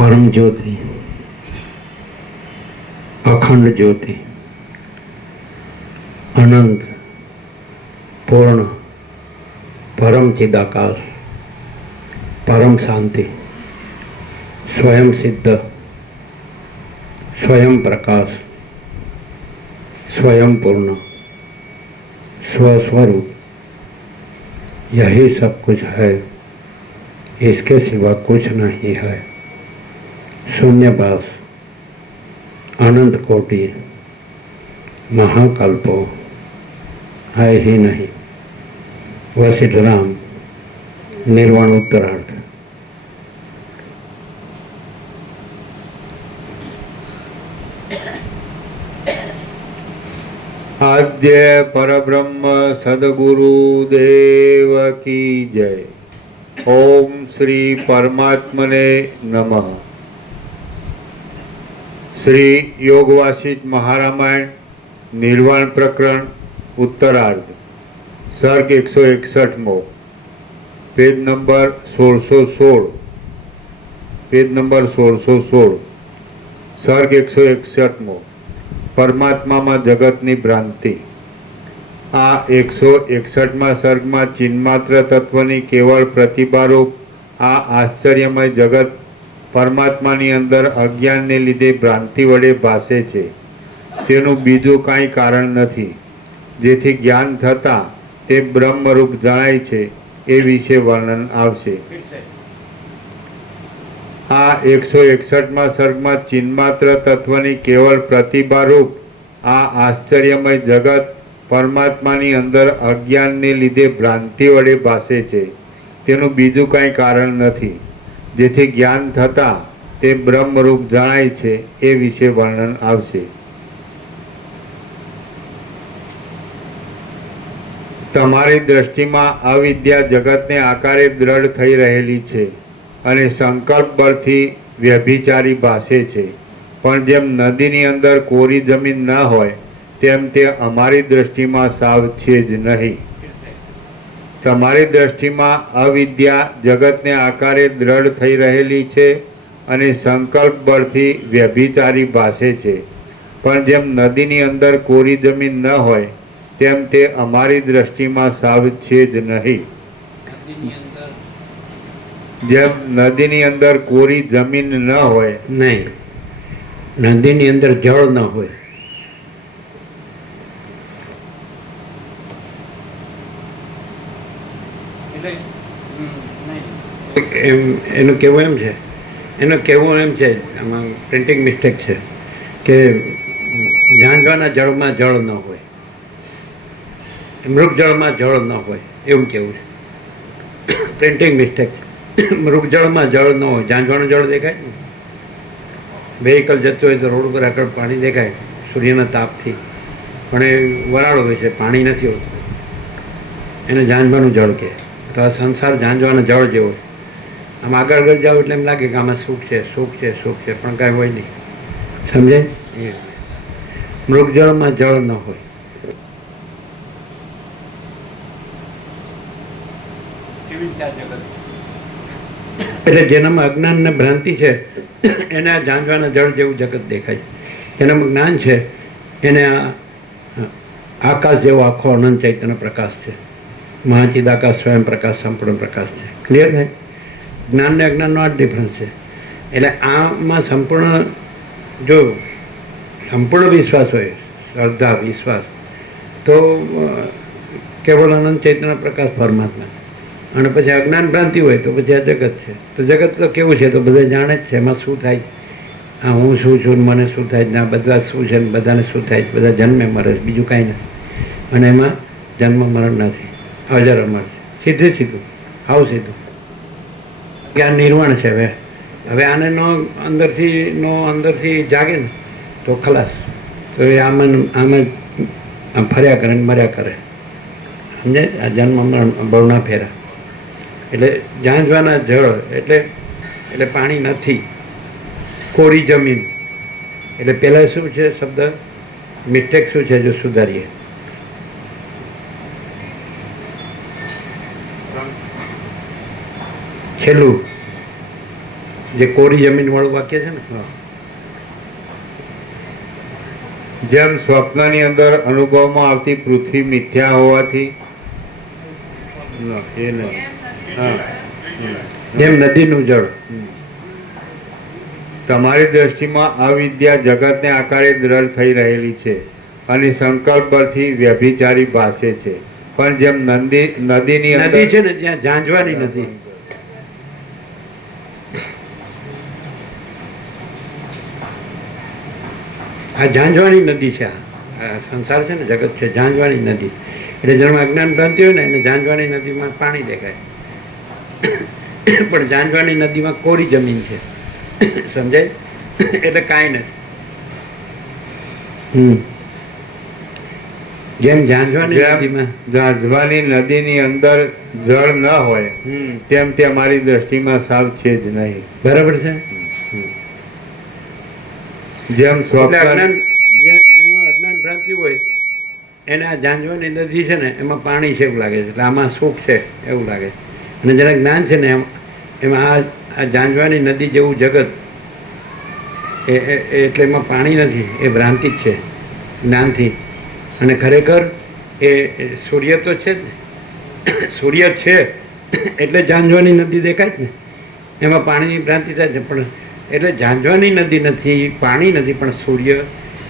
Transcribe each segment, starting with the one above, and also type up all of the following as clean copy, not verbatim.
परम ज्योति, अखंड ज्योति, अनंत पूर्ण परम चिदाकाश, परम शांति, स्वयं सिद्ध, स्वयं प्रकाश, स्वयं पूर्ण, स्वस्वरूप, यही सब कुछ है। इसके सिवा कुछ नहीं है। शून्यवास, अनंत कोटि, महाकल्पो है ही नहीं। वशिष्ठ राम, निर्वाण उत्तरार्थ। आद्य परब्रह्म सद्गुरु देव की जय। ओम श्री परमात्मने नमः। श्री योग वासिष्ठ महारामायण निर्वाण प्रकरण उत्तरार्ध, सर्ग 161मो, पेज नंबर 1616, पेज नंबर 1616, सर्ग 161मो, परमात्मा जगतनी भ्रांति। आ 161 सर्गમાં ચિન્માત્ર તત્વની કેવળ પ્રતિભારૂપ આ આશ્ચર્યમય જગત પરમાત્માની અંદર અજ્ઞાનને લીધે ભ્રાંતિ વડે ભાસે છે. તેનું બીજું કાંઈ કારણ નથી. જેથી જ્ઞાન થતાં તે બ્રહ્મરૂપ જણાય છે એ વિશે વર્ણન આવશે. આ 161 सर्गમાં ચિન્માત્ર તત્વની કેવળ પ્રતિભારૂપ આ આશ્ચર્યમય જગત પરમાત્માની અંદર અજ્ઞાનને લીધે ભ્રાંતિ વડે ભાસે છે. તેનું બીજું કાંઈ કારણ નથી. જેથી જ્ઞાન થતાં તે બ્રહ્મરૂપ જણાય છે એ વિશે વર્ણન આવશે. તમારી દ્રષ્ટિમાં અવિદ્યા જગતને આકારે દ્રઢ થઈ રહેલી છે અને સંકલ્પ બળથી વ્યભિચારી ભાસે છે. પણ જેમ નદીની અંદર કોરી જમીન ન હોય તેમ તે અમારી દ્રષ્ટિમાં સાવ છે જ નહીં. તમારી દ્રષ્ટિમાં અવિદ્યા જગતને આકારે દ્રઢ થઈ રહેલી છે અને સંકલ્પ બળથી વ્યભિચારી ભાસે છે. પણ જેમ નદીની અંદર કોરી જમીન ન હોય તેમ તે અમારી દ્રષ્ટિમાં સાવ છે જ નહીં. જેમ નદીની અંદર કોરી જમીન ન હોય, નહીં, નદીની અંદર જળ ન હોય. એનું કહેવું એમ છે, આમાં પ્રિન્ટિંગ મિસ્ટેક છે કે ઝાંઝવાના જળમાં જળ ન હોય, મૃગ જળમાં જળ ન હોય, એવું કેવું છે. Printing mistake. મૃગ જળમાં જળ ન હોય, ઝાંઝવાનું જળ દેખાય ને, વેહિકલ જતું હોય તો રોડ ઉપર આગળ પાણી દેખાય સૂર્યના તાપથી, પણ એ વરાળ હોય છે, પાણી નથી હોતું. એને ઝાંઝવાનું જળ કહે. તો આ સંસાર ઝાંઝવાના જળ જેવો છે. આમ આગળ જાઓ એટલે એમ લાગે કે આમાં સુખ છે, સુખ છે, સુખ છે, પણ કાંઈ હોય નહીં. સમજાય? એ મૃગ જળમાં જળ ન હોય. એટલે જેનામાં અજ્ઞાન ને ભ્રાંતિ છે એને આ ઝાંઝવાના જળ જેવું જગત દેખાય. જેનામાં જ્ઞાન છે એને આ આકાશ જેવો આખો અનંત ચૈતન્ય પ્રકાશ છે. મહાચિદાકાશ, સ્વયં પ્રકાશ, સંપૂર્ણ પ્રકાશ છે. ક્લિયર થાય? જ્ઞાન ને અજ્ઞાનનો આ જ ડિફરન્સ છે. એટલે આમાં જો સંપૂર્ણ વિશ્વાસ હોય, શ્રદ્ધા, વિશ્વાસ, તો કેવળ અનંત ચૈતન્ય પ્રકાશ પરમાત્મા. અને પછી અજ્ઞાન ભ્રાંતિ હોય તો પછી આ જગત છે. તો જગત તો કેવું છે તો બધા જાણે જ છે. એમાં શું થાય, હા હું શું છું, મને શું થાય, ના બધા શું છે, બધાને શું થાય, બધા જન્મે મરે, બીજું કાંઈ નથી. અને એમાં જન્મ મરણ નથી, અજર અમર છે. સીધું હાવ સીધું કે આ નિર્વાણ છે. હવે આને અંદરથી જાગે ને તો ખલાસ. તો એ આમાં ફર્યા કરે ને મર્યા કરે. સમજે? આ જન્મ મરણ બહુના ફેરા. એટલે ઝાંઝવાના જળ એટલે પાણી નથી, કોરી જમીન. એટલે પહેલાં શું છે શબ્દ મિસ્ટેક શું છે, જો સુધારીએ. છેલ્લું જે કોરી જમીન વાળું વાક્ય છે ને, જેમ સ્વપ્નની અંદર અનુભવમાં આવતી પૃથ્વી મિથ્યા હોવાથી એ નહીં. હા. જેમ નદીનું જળ. તમારી દ્રષ્ટિમાં અવિદ્યા જગતને આકારે દ્રઢ થઈ રહેલી છે અને સંકલ્પ પરથી વ્યભિચારી ભાસે છે. પણ જેમ નદીની અંદર નદી છે ને ત્યાં ઝાંઝવાની નદી. આ ઝાંઝવાની નદી છે. આ સંસાર છે ને, જગત છે, ઝાંઝવાની નદી. એટલે જેમાં અજ્ઞાન ભ્રાંતિ હોય ને એને ઝાંઝવાની નદીમાં પાણી દેખાય, પણ ઝાંઝવાની નદીમાં કોરી જમીન છે. સમજાય? એટલે કાંઈ નથી. જેમ ઝાંઝવાની નદીની અંદર જળ ન હોય તેમ તે અમારી દ્રષ્ટિમાં સાવ છે જ નહીં. બરાબર છે. જેમ એટલે સ્વપ્ન જેનો અજ્ઞાન ભ્રાંતિ હોય એને આ ઝાંઝવાની નદી છે ને એમાં પાણી છે એવું લાગે છે, એટલે આમાં સુખ છે એવું લાગે છે. અને જેના જ્ઞાન છે ને એમાં આ ઝાંઝવાની નદી જેવું જગત એટલે એમાં પાણી નથી, એ ભ્રાંતિ જ છે જ્ઞાનથી. અને ખરેખર એ સૂર્ય તો છે જ ને, સૂર્ય છે એટલે ઝાંઝવાની નદી દેખાય જ ને, એમાં પાણીની ભ્રાંતિ થાય છે. પણ એટલે ઝાંઝવાની નદી નથી, પાણી નથી, પણ સૂર્ય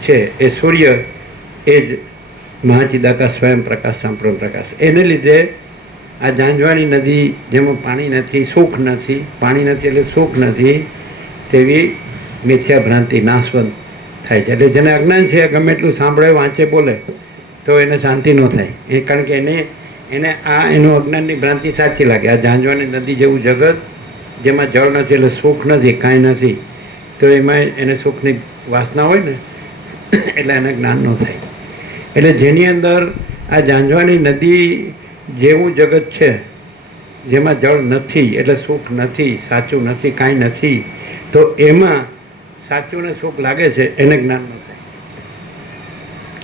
છે. એ સૂર્ય એ જ મહાચિદાકાશ સ્વયં પ્રકાશ સંપૂર્ણ પ્રકાશ. એને લીધે આ ઝાંઝવાની નદી જેમાં પાણી નથી, સુખ નથી, પાણી નથી એટલે સુખ નથી, તેવી મિથ્યા ભ્રાંતિ નાશવંત થાય છે. એટલે જેને અજ્ઞાન છે ગમે એટલું સાંભળે, વાંચે, બોલે તો એને શાંતિ ન થાય. એ કારણ કે એને આ એનું અજ્ઞાનની ભ્રાંતિ સાચી લાગે. આ ઝાંઝવાની નદી જેવું જગત જેમાં જળ નથી એટલે સુખ નથી, કાંઈ નથી, તો એમાં એને સુખની વાસના હોય ને એટલે એને જ્ઞાન ન થાય. એટલે જેની અંદર આ ઝાંઝવાની નદી જેવું જગત છે જેમાં જળ નથી એટલે સુખ નથી, સાચું નથી, કાંઈ નથી, તો એમાં સાચું ને સુખ લાગે છે એને જ્ઞાન ન થાય.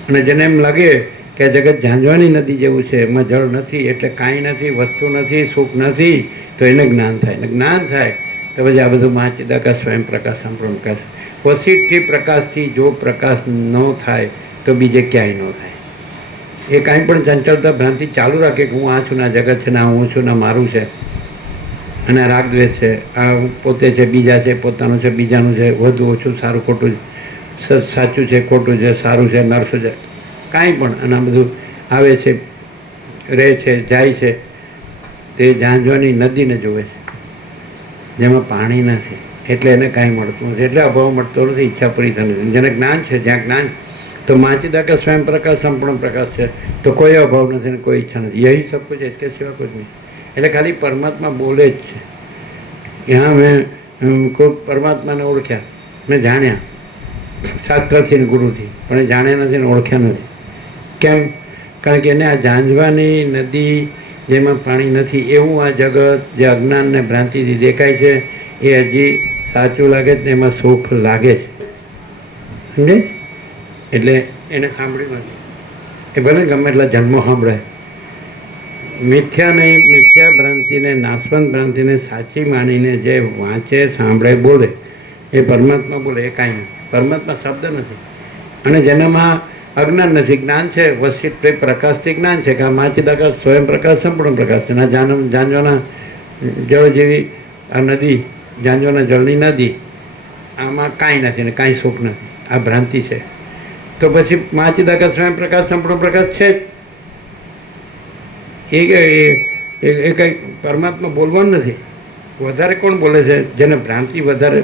અને જેને એમ લાગે કે આ જગત ઝાંઝવાની નદી જેવું છે, એમાં જળ નથી એટલે કાંઈ નથી, વસ્તુ નથી, સુખ નથી, તો એને જ્ઞાન થાય. ને જ્ઞાન થાય તો પછી આ બધું મહાચિદાકાશ સ્વયં પ્રકાશ સંપૂર્ણ પ્રકાશ. વસીઠથી પ્રકાશથી જો પ્રકાશ ન થાય તો બીજે ક્યાંય ન થાય. એ કાંઈ પણ ચંચળતા ભ્રાંતિ ચાલુ રાખે કે હું આ છું, ના જગત છે, ના હું છું, ના મારું છે, અને આ રાગદ્વેષ છે, આ પોતે છે, બીજા છે, પોતાનું છે, બીજાનું છે, વધુ ઓછું, સારું ખોટું, સાચું છે, ખોટું છે, સારું છે, નરસું છે, કાંઈ પણ. અને આ બધું આવે છે, રહે છે, જાય છે, તે ઝાંઝવાની નદીને જોવે છે જેમાં પાણી નથી, એટલે એને કાંઈ મળતું નથી, એટલે અભાવ મળતો નથી, ઈચ્છા પૂરી થતી નથી. જેને જ્ઞાન છે, જ્યાં જ્ઞાન તો મહાચિદાકાશ સ્વયં પ્રકાશ સંપૂર્ણ પ્રકાશ છે, તો કોઈ અભાવ નથી ને કોઈ ઈચ્છા નથી. યહી સબ કુછ इसके सिवा कुछ नहीं. એટલે ખાલી પરમાત્મા બોલે જ છે. ત્યાં મેં કોઈ પરમાત્માને ઓળખ્યા, મેં જાણ્યા શાસ્ત્રથી ને ગુરુથી, પણ એ જાણ્યા નથી ને ઓળખ્યા નથી. કેમ? કારણ કે એને આ ઝાંઝવાની નદી જેમાં પાણી નથી એવું આ જગત જે અજ્ઞાન ને ભ્રાંતિથી દેખાય છે એ હજી સાચું લાગે છે ને એમાં સુખ લાગે છે. સમજે? એટલે એને સાંભળ્યું નથી. એ ભલે ગમે એટલા જન્મો સાંભળે, મિથ્યા નહીં, મિથ્યા ભ્રાંતિને, નાશવંત ભ્રાંતિને સાચી માનીને જે વાંચે, સાંભળે, બોલે એ પરમાત્મા બોલે. એ કાંઈ નથી, પરમાત્મા શબ્દ નથી. અને જેનામાં અજ્ઞાન નથી, જ્ઞાન છે, વસીઠ પ્રકાશથી જ્ઞાન છે કે આ મહાચિદાકાશ સ્વયં પ્રકાશ સંપૂર્ણ પ્રકાશ છે. આ ઝાંઝવાના જળ જેવી આ નદી, ઝાંઝવાના જળની નદી, આમાં કાંઈ નથી ને કાંઈ સુખ નથી, આ ભ્રાંતિ છે. તો પછી મહાચિદાકાશ સ્વયં પ્રકાશ સંપૂર્ણ પ્રકાશ છે જ. એ કંઈ પરમાત્મા બોલવાનું નથી. વધારે કોણ બોલે છે? જેને ભ્રાંતિ વધારે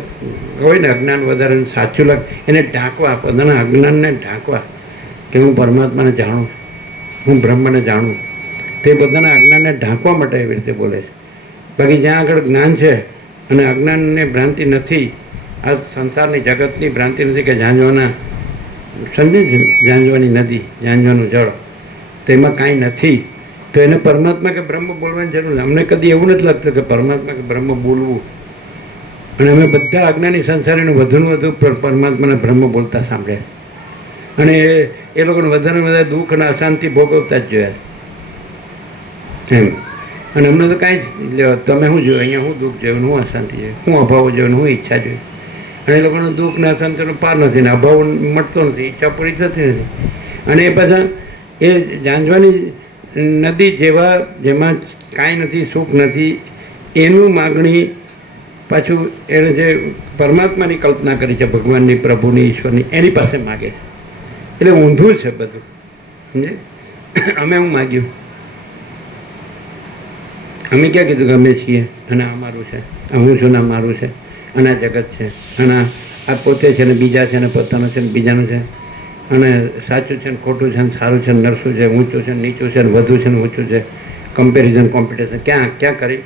હોય ને, અજ્ઞાન વધારે સાચું લાગે એને ઢાંકવા, પોતાના અજ્ઞાનને ઢાંકવા કે હું પરમાત્માને જાણું, હું બ્રહ્મને જાણું, તે બધાના અજ્ઞાનને ઢાંકવા માટે એવી રીતે બોલે છે. બાકી જ્યાં આગળ જ્ઞાન છે અને અજ્ઞાનને ભ્રાંતિ નથી, આ સંસારની જગતની ભ્રાંતિ નથી કે ઝાંઝવાના, સમજે છે, ઝાંઝવાની નદી, ઝાંઝવાનું જળ, તેમાં કાંઈ નથી, તો એને પરમાત્મા કે બ્રહ્મ બોલવાની જરૂર નથી. અમને કદી એવું નથી લાગતું કે પરમાત્મા કે બ્રહ્મ બોલવું. અને અમે બધા અજ્ઞાની સંસારીનું વધુને વધુ પરમાત્માને બ્રહ્મ બોલતા સાંભળ્યા, અને એ લોકોને વધારે વધારે દુઃખ અને અશાંતિ ભોગવતા જ જોયા એમ. અને અમને તો કાંઈ જ લેવા. તમે શું જોયું અહીંયા, શું દુઃખ જોયું, શું અશાંતિ જોયું, શું અભાવ જોયું, શું ઈચ્છા જોયું. અને એ લોકોનું દુઃખ ને અશાંતિનો પાર નથી ને અભાવ મળતો નથી, ઈચ્છા પૂરી થતી નથી. અને એ પાછા એ ઝાંઝવાની નદી જેવા જેમાં કાંઈ નથી, સુખ નથી, એનું માગણી પાછું એણે જે પરમાત્માની કલ્પના કરી છે, ભગવાનની, પ્રભુની, ઈશ્વરની, એની પાસે માગે છે. એટલે ઊંધું છે બધું, સમજે. અમે હું માગ્યું, અમે ક્યાં કીધું કે અમે છીએ અને આ મારું છે, આ હું છું ને આ મારું છે, અને આ જગત છે, અને આ પોતે છે ને બીજા છે ને પોતાનું છે ને બીજાનું છે, અને સાચું છે ને ખોટું છે ને સારું છે ને નરસું છે, ઊંચું છે ને નીચું છે ને વધુ છે ને ઊંચું છે, કમ્પેરિઝન કોમ્પિટિશન ક્યાં કરી,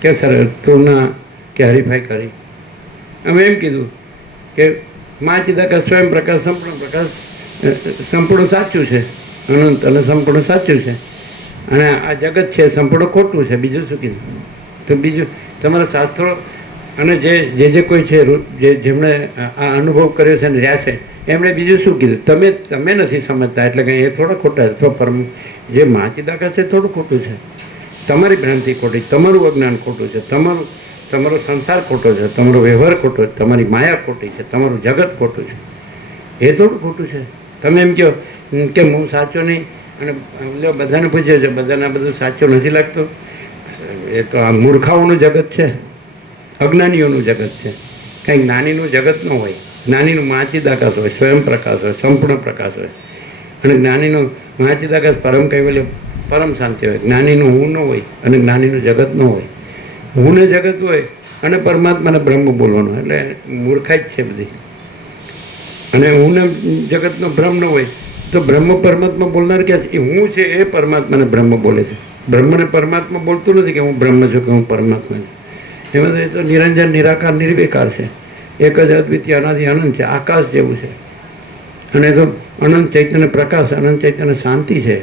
કે સર તુલના કે હરીફાઈ કરી. અમે એમ કીધું કે મા ચિદાકાશ સ્વયં પ્રકાશ સંપૂર્ણ પ્રકાશ સંપૂર્ણ સાચું છે, અનંત અને સંપૂર્ણ સાચું છે, અને આ જગત છે સંપૂર્ણ ખોટું છે. બીજું શું કીધું? તો બીજું તમારા શાસ્ત્રો અને જે કોઈ છે જેમણે આ અનુભવ કર્યો છે અને રહ્યા છે એમણે બીજું શું કીધું? તમે નથી સમજતા એટલે કંઈ એ થોડા ખોટા છે. પરમ જે મા ચિદાકાશ છે થોડું ખોટું છે, તમારી ભ્રાંતિ ખોટી, તમારું અજ્ઞાન ખોટું છે, તમારો સંસાર ખોટો છે, તમારો વ્યવહાર ખોટો છે, તમારી માયા ખોટી છે, તમારું જગત ખોટું છે, એ થોડું ખોટું છે. તમે એમ કહો કે હું સાચો નહીં, અને બધાને પૂછે છે, બધાને બધું સાચું નથી લાગતું. એ તો આ મૂર્ખાઓનું જગત છે, અજ્ઞાનીઓનું જગત છે. કંઈ જ્ઞાનીનું જગત ન હોય. જ્ઞાનીનું મહાચિદાકાશ હોય, સ્વયં પ્રકાશ હોય, સંપૂર્ણ પ્રકાશ હોય. અને જ્ઞાનીનું મહાચિદાકાશ પરમ કૈવલ્ય, પરમ શાંતિ હોય. જ્ઞાનીનું હું ન હોય અને જ્ઞાનીનું જગત ન હોય. હું ને જગત હોય અને પરમાત્માને બ્રહ્મ બોલવાનું, એટલે મૂર્ખાઈ જ છે બધી. અને હું ને જગતનો ભ્રમ ન હોય તો બ્રહ્મ પરમાત્મા બોલનાર ક્યાં છે? એ હું છે એ પરમાત્માને બ્રહ્મ બોલે છે. બ્રહ્મને પરમાત્મા બોલતું નથી કે હું બ્રહ્મ છું કે હું પરમાત્મા છું. એમાં તો એ તો નિરંજન, નિરાકાર, નિર્વિકાર છે. એક જ અદ્વિતીય, અનાદિ અનંત છે, આકાશ જેવું છે. અને તો અનંત ચૈતન્ય પ્રકાશ, અનંત ચૈતન્ય શાંતિ છે.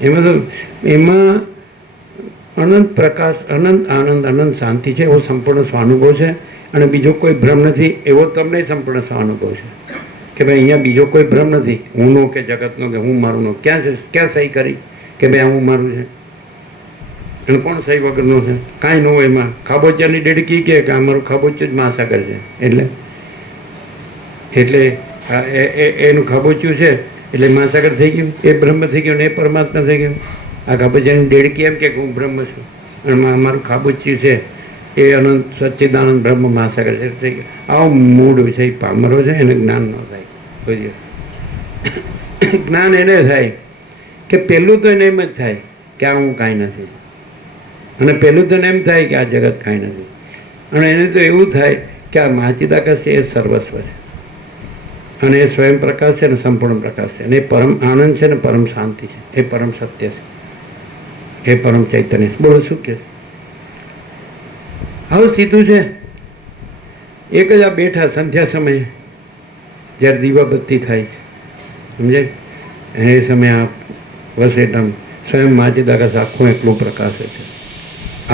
એમાં અનંત પ્રકાશ, અનંત આનંદ, અનંત શાંતિ છે. એવો સંપૂર્ણ સ્વાનુભવ છે. અને બીજો કોઈ ભ્રમ નથી એવો તમને સંપૂર્ણ સ્વાનુભવ છે કે ભાઈ અહીંયા બીજો કોઈ ભ્રમ નથી, હુંનો કે જગતનો કે હું મારુંનો. ક્યાં સહી કરી કે ભાઈ હું મારું છે? અને કોણ સહી વગરનો છે? કાંઈ ન હોય એમાં. ખાબોચિયાની ડેડકી કે અમારું ખાબોચિયું જ મહાસાગર છે. એટલે એનું ખાબોચિયું છે એટલે મહાસાગર થઈ ગયું, એ બ્રહ્મ થઈ ગયું ને એ પરમાત્મા થઈ ગયું. આ ખાબોચિયાની ડેડકી એમ કે હું બ્રહ્મ છું અને અમારું ખાબોચિયું છે એ અનંત સચ્ચિદાનંદ બ્રહ્મ મહાસાગર છે થઈ ગયું. આવો મૂળ વિષય પામરો છે, એને જ્ઞાન ન થાય. বুঝ્યું? જ્ઞાન એને થાય કે પહેલું તો એને એમ જ થાય કે આ હું કાંઈ નથી, અને પહેલું તો એને એમ થાય કે આ જગત કાંઈ નથી, અને એને તો એવું થાય કે આ મહાચિદાકાશ છે એ સર્વસ્વ છે, અને એ સ્વયં પ્રકાશ છે ને સંપૂર્ણ પ્રકાશ છે, અને એ પરમ આનંદ છે ને પરમ શાંતિ છે, એ પરમ સત્ય છે, એ પરમ ચૈતન્ય છે. બોલો શું કહે? હવે સીધું છે. એક જ આ બેઠા સંધ્યા સમયે જ્યારે દીવાબત્તી થાય છે, સમજાય? એ સમયે આ વસેટમ સ્વયં મહાચિદાકાશ આખું એકલું પ્રકાશે છે,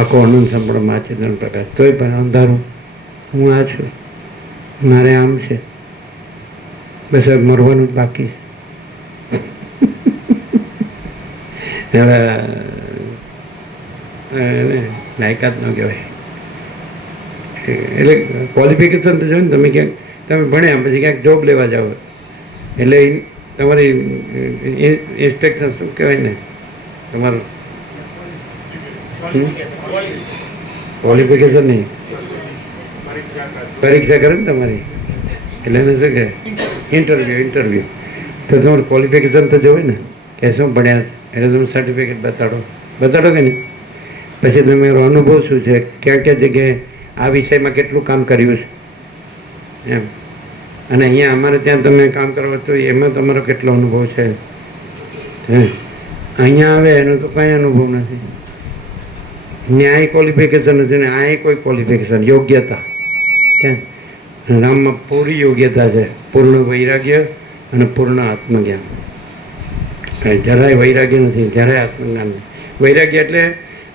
આખો અનંત સંપૂર્ણ મહાચિદાનો પ્રકાશ. તોય પણ અંધારું, હું આ છું, મારે આમ છે, બસ હવે મરવાનું જ બાકી છે. હવે લાયકાત ન કહેવાય. એટલે ક્વોલિફિકેશન તો જોયું ને તમે, ક્યાંક તમે ભણ્યા પછી ક્યાંક જોબ લેવા જાઓ એટલે તમારી ઇન્સ્પેક્શન શું કહેવાય ને, તમારું ક્વોલિફિકેશન નહીં, પરીક્ષા કરે ને તમારી, એટલે એને શું કહે? ઇન્ટરવ્યૂ. તો તમારું ક્વોલિફિકેશન તો જોવે ને કે શું ભણ્યા, એટલે તમે સર્ટિફિકેટ બતાડો કે નહીં? પછી તમારો અનુભવ શું છે, ક્યાં ક્યાં જગ્યાએ આ વિષયમાં કેટલું કામ કર્યું છે એમ. અને અહીંયા અમારે ત્યાં તમે કામ કરો તો એમાં તમારો કેટલો અનુભવ છે. અહીંયા આવે એનો તો કાંઈ અનુભવ નથી. ન્યાય ક્વોલિફિકેશન નથી ને આ કોઈ ક્વોલિફિકેશન, યોગ્યતા. કેમ? રામમાં પૂરી યોગ્યતા છે, પૂર્ણ વૈરાગ્ય અને પૂર્ણ આત્મજ્ઞાન. કાંઈ જરાય વૈરાગ્ય નથી, જરાય આત્મજ્ઞાન નથી. વૈરાગ્ય એટલે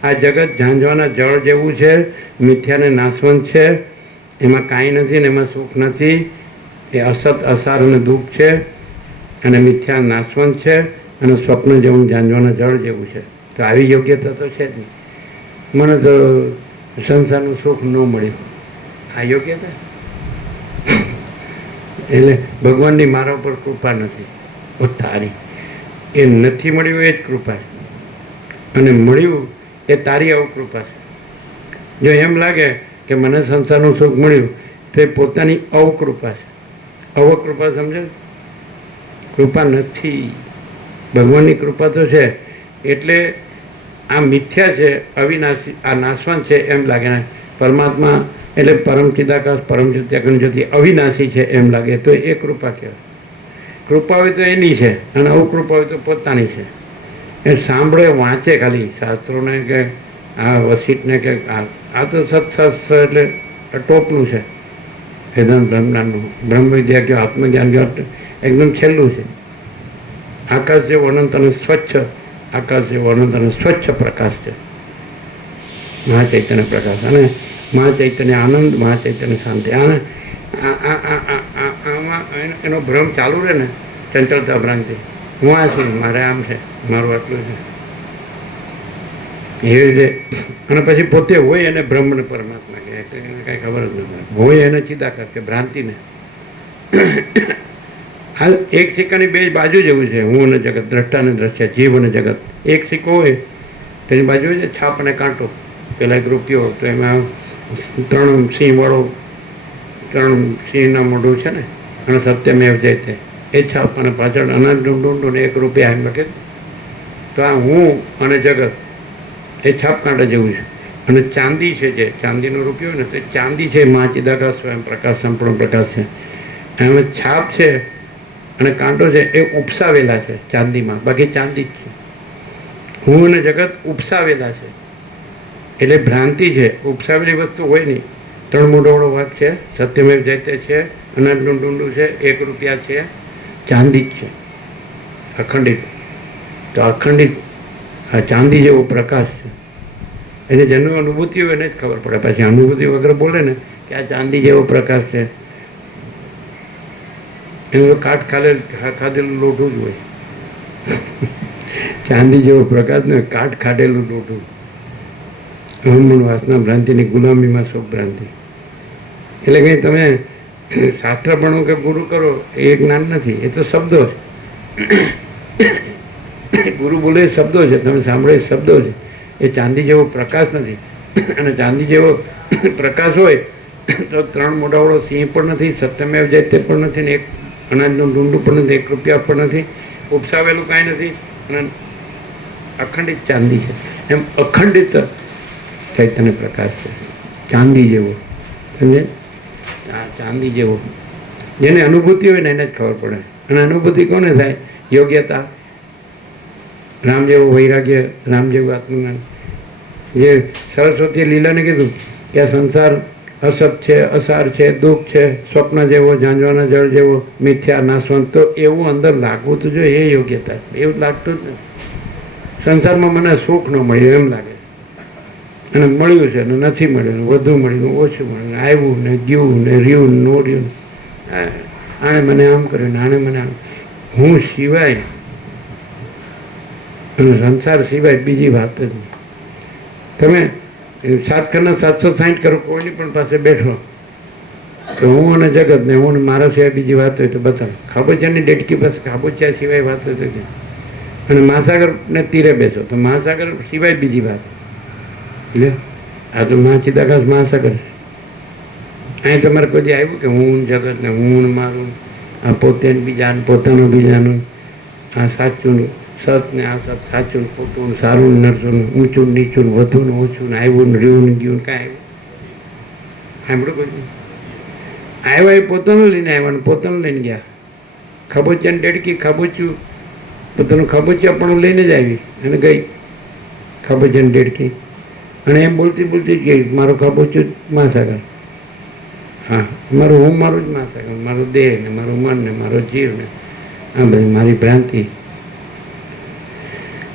આ જગત ઝાંઝવાના જળ જેવું છે, મિથ્યાને નાશવંત છે, એમાં કાંઈ નથી ને એમાં સુખ નથી, એ અસત અસાર અને દુઃખ છે, અને મિથ્યા નાશવંત છે, અને સ્વપ્ન જેવું ઝાંઝવાના જળ જેવું છે. તો આવી યોગ્યતા તો છે જ નહીં. મને તો સંસારનું સુખ ન મળ્યું, આ યોગ્યતા? એટલે ભગવાનની મારા ઉપર કૃપા નથી. ઓ તારી, એ નથી મળ્યું એ જ કૃપા છે, અને મળ્યું એ તારી અવકૃપા છે. જો એમ લાગે કે મને સંસારનું સુખ મળ્યું તો એ પોતાની અવકૃપા છે. અવકૃપા સમજે? કૃપા નથી, ભગવાનની કૃપા તો છે. એટલે આ મિથ્યા છે, અવિનાશી, આ નાશવાન છે એમ લાગે ને. પરમાત્મા એટલે પરમ ચિદાકાશ પરમ જ્યોતિ જ્યોતિ અવિનાશી છે એમ લાગે તો એ કૃપા કહેવાય. કૃપા હોય તો એની છે, અને અવકૃપા હોય તો પોતાની છે. એ સાંભળે, વાંચે ખાલી શાસ્ત્રોને કે આ વસિતને કે આ તો સત્શાસ્ત્ર એટલે ટોપનું છે. વેદાંત બ્રહ્મજ્ઞાનનું, બ્રહ્મ વિદ્યા કે આત્મજ્ઞાન કે એકદમ છેલ્લું છે. આકાશ જેવો અનંત અને સ્વચ્છ, આકાશ જેવો અનંત અને સ્વચ્છ પ્રકાશ છે મહાચૈતન્ય પ્રકાશ. અને મહાચૈતન્ય આનંદ, મહાચૈતન્ય શાંતિ. આને આમાં એનો ભ્રમ ચાલુ રહે ને, ચંચળતા ભ્રાંતિ. હું આ છું, મારે આમ છે, મારું આટલું છે, એવી રીતે. અને પછી પોતે હોય એને બ્રહ્મ ને પરમાત્મા કહે, એને કાંઈ ખબર જ નથી. હોય એને ચિદાકાર કે ભ્રાંતિને. હાલ એક સિક્કાની બે બાજુ જેવું છે, હું અને જગત, દ્રષ્ટા અને દ્રશ્ય, જીવ અને જગત. એક સિક્કો હોય તેની બાજુ હોય છે છાપ અને કાંટો. પેલા એક રૂપિયો તો એમાં 3 સિંહવાળો, 3 સિંહના મોઢું છે ને, અને સત્યમેવ જયતે એ છાપ, અને પાછળ અનાજનું ડુંડું ને 1 રૂપિયા એમ લખે. તો આ હું અને જગત એ છાપ કાંટા જેવું છે. અને ચાંદી છે, જે ચાંદીનો રૂપિયો હોય ને, તો ચાંદી છે, મા ચિદાકાશ સ્વયં પ્રકાશ, સંપૂર્ણ પ્રકાશ છે. એમાં છાપ છે અને કાંટો છે એ ઉપસાવેલા છે ચાંદીમાં, બાકી ચાંદી જ છે. હું અને જગત ઉપસાવેલા છે, એટલે ભ્રાંતિ છે. ઉપસાવેલી વસ્તુ હોય નહીં. 3 મોઢોવાળો વાઘ છે, સત્યમેવ જયતે છે, અનાજનું ડુંડું છે, 1 રૂપિયા છે, ચાંદી જ છે, અખંડિત. તો અખંડિત આ ચાંદી જેવો પ્રકાશ છે. એને જેનું અનુભૂતિ હોય એને જ ખબર પડે. પછી અનુભૂતિ વગર બોલે ને કે આ ચાંદી જેવો પ્રકાશ છે, એનું તો કાટ ખાધેલું લોઢું જ હોય. ચાંદી જેવો પ્રકાશ ને કાટ ખાધેલું લોઢું. અહમન વાસના ભ્રાંતિની ગુલામીમાં સુખ ભ્રાંતિ. એટલે કંઈ તમે શાસ્ત્ર ભણો કે ગુરુ કરો એ જ્ઞાન નથી, એ તો શબ્દો છે. ગુરુ બોલે એ શબ્દો છે, તમે સાંભળો એ શબ્દો છે. એ ચાંદી જેવો પ્રકાશ નથી. અને ચાંદી જેવો પ્રકાશ હોય તો 3 મોઢાવાળો સિંહ પણ નથી, સત્યમેવ જયતે પણ નથી, ને 1 અનાજનું ડુંડું પણ નથી, 1 રૂપિયા પણ નથી, ઉપસાવેલું કાંઈ નથી, અને અખંડિત ચાંદી છે. એમ અખંડિત ચૈતન્ય પ્રકાશ છે, ચાંદી જેવો. સમજે? આ ચાંદી જેવો જેને અનુભૂતિ હોય ને એને જ ખબર પડે. અને અનુભૂતિ કોને થાય? યોગ્યતા. રામ જેવું વૈરાગ્ય, રામ જેવું આત્મજ્ઞાન. જે સરસ્વતીએ લીલાને કીધું કે આ સંસાર અસત છે, અસાર છે, દુઃખ છે, સ્વપ્ન જેવો, ઝાંઝવાના જળ જેવો, મિથ્યા, નાશવંત. તો એવું અંદર લાગવું તો જોઈએ, એ યોગ્યતા. એવું લાગતું જ નથી. સંસારમાં મને સુખ ન મળ્યું એમ લાગે, અને મળ્યું છે ને નથી મળ્યું, વધુ મળ્યું, ઓછું મળ્યું, આવ્યું ને ગયું ને રહ્યું ને નો રહ્યું. આણે મને આમ કર્યું ને આણે મને આમ. હું સિવાય અને સંસાર સિવાય બીજી વાત જ નહીં. તમે 7 ખરના 760 કરો, કોઈની પણ પાસે બેઠો તો હું અને જગત ને હું મારા સિવાય બીજી વાત હોય તો બતાવો. ખાબોચિયાની ડેટકી પાસે ખાબોચિયા સિવાય વાત હોય તો કે, અને મહાસાગર ને તીરે બેસો તો મહાસાગર સિવાય બીજી વાત. એટલે આ તો મહાચિદાકાશ મહાસાગર. અહીં તમારે કોઈ આવ્યું કે હું જગત ને હું મારું, આ પોતે બીજાનું, પોતાનું બીજાનું, આ સાચું સત ને આ સત, સાચું ને ખોટું, સારું ને નરસું, ઊંચું નીચું, વધુ ને ઓછું, ને આવ્યું ને રહ્યું ને ગયું, કાંઈ આવ્યું સાંભળું કોઈ આવ્યા એ પોતાનું લઈને આવ્યા ને પોતાનું લઈને ગયા. ખાબોચિયાની ડેડકી ખાબોચ્યું પોતાનું ખાબોચિયા પણ લઈને જ આવી અને ગઈ ખાબોચિયાની ડેડકી. અને એમ બોલતી બોલતી જ ગઈ, મારું ખાબોચ્યું મહાસાગર. હા, મારું હું મારું જ મહાસાગર, મારું દેહ ને મારું મન ને મારો જીવ ને આ બધી મારી ભ્રાંતિ.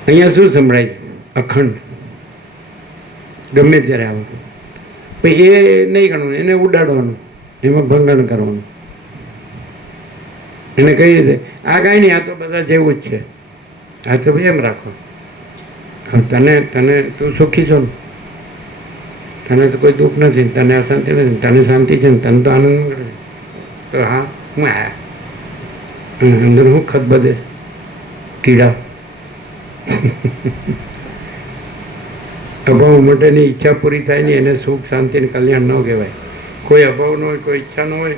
અહીંયા શું સંભળાય છે? અખંડ. ગમે ત્યારે આવો પછી એ નહીં ગણવાનું, એને ઉડાડવાનું, એમાં ભંગન કરવાનું. એને કઈ રીતે આ કાંઈ નહીં, આ તો બધા જેવું જ છે, આ તો એમ રાખો, તને તને તું સુખી છો ને, તને તો કોઈ દુઃખ નથી, તને અશાંતિ નથી, તને શાંતિ છે ને, તને તો આનંદ મળે છે. તો હા હું આયા અંદર હું ખત બધે કીડા અભાવ માટેની ઈચ્છા પૂરી થાય ને એને સુખ શાંતિ અને કલ્યાણ ન કહેવાય. કોઈ અભાવ ન હોય, કોઈ ઈચ્છા ન હોય,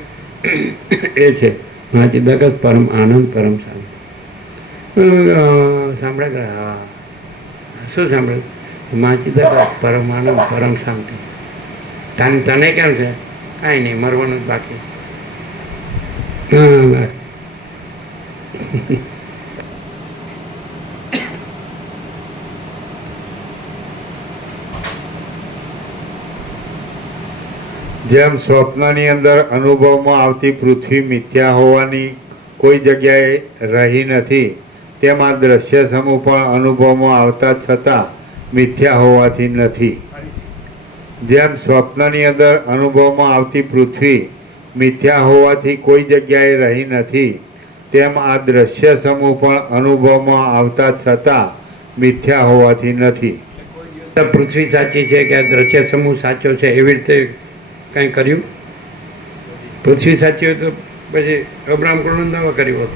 એ છે માચિદગત પરમ આનંદ પરમ શાંતિ. સાંભળે હા શું સાંભળે? માચિદગત પરમ આનંદ પરમ શાંતિ. તને કેમ છે? કાંઈ નહીં, મરવાનું જ બાકી. હા જેમ સ્વપ્નની અંદર અનુભવમાં આવતી પૃથ્વી મિથ્યા હોવાની કોઈ જગ્યાએ રહી નથી, તેમ આ દ્રશ્ય સમૂહ પણ અનુભવમાં આવતા છતાં મિથ્યા હોવાથી નથી. જેમ સ્વપ્નની અંદર અનુભવમાં આવતી પૃથ્વી મિથ્યા હોવાથી કોઈ જગ્યાએ રહી નથી, તેમ આ દ્રશ્ય સમૂહ પણ અનુભવમાં આવતા છતાં મિથ્યા હોવાથી નથી. પૃથ્વી સાચી છે કે આ દ્રશ્ય સમૂહ સાચો છે એવી રીતે કંઈ કર્યું? પૃથ્વી સાચી હોય તો પછી અબ્રાહમ કુળનો દાવો કર્યો હોત.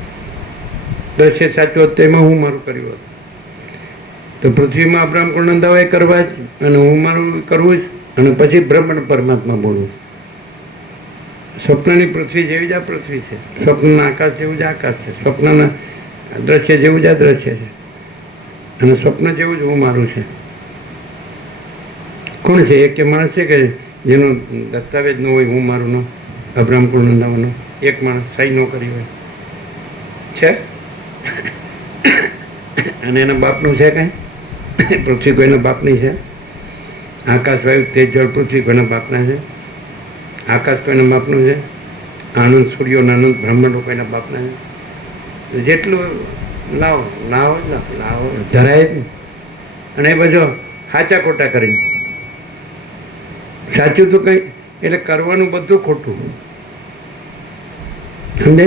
દ્રશ્ય સાચું હોત તેમાં હું મારું કર્યું હોત. તો પૃથ્વીમાં અબ્રાહમ કુળનો દાવો એ કરવા જ, અને હું મારું કરવું જ, અને પછી બ્રહ્મણ પરમાત્મા બોલવું. સ્વપ્નની પૃથ્વી જેવી જ આ પૃથ્વી છે, સ્વપ્નના આકાશ જેવું જ આકાશ છે, સ્વપ્નના દ્રશ્ય જેવું જ આ દ્રશ્ય છે, અને સ્વપ્ન જેવું જ હું મારું છે. કોણ છે? એક કે માણસ છે કે જેનો દસ્તાવેજ ન હોય હું મારું નો, અબ્રાહમ કુળ નોંધાવાનો એક માણસ સહી ન કરી હોય છે? અને એના બાપનું છે કાંઈ? પૃથ્વી કોઈના બાપની છે? આકાશ વાયુ તેજ જળ પૃથ્વી કોઈના બાપના છે? આકાશ કોઈના બાપનું છે? આનંદ સૂર્યો આનંદ બ્રહ્માંડો કોઈના બાપના છે? જેટલું લાવો લાવો લાવો ધરાય જ ને. અને એ બધો સાચા ખોટા કરીને, સાચું તો કંઈ એટલે કરવાનું બધું ખોટું. સમજે?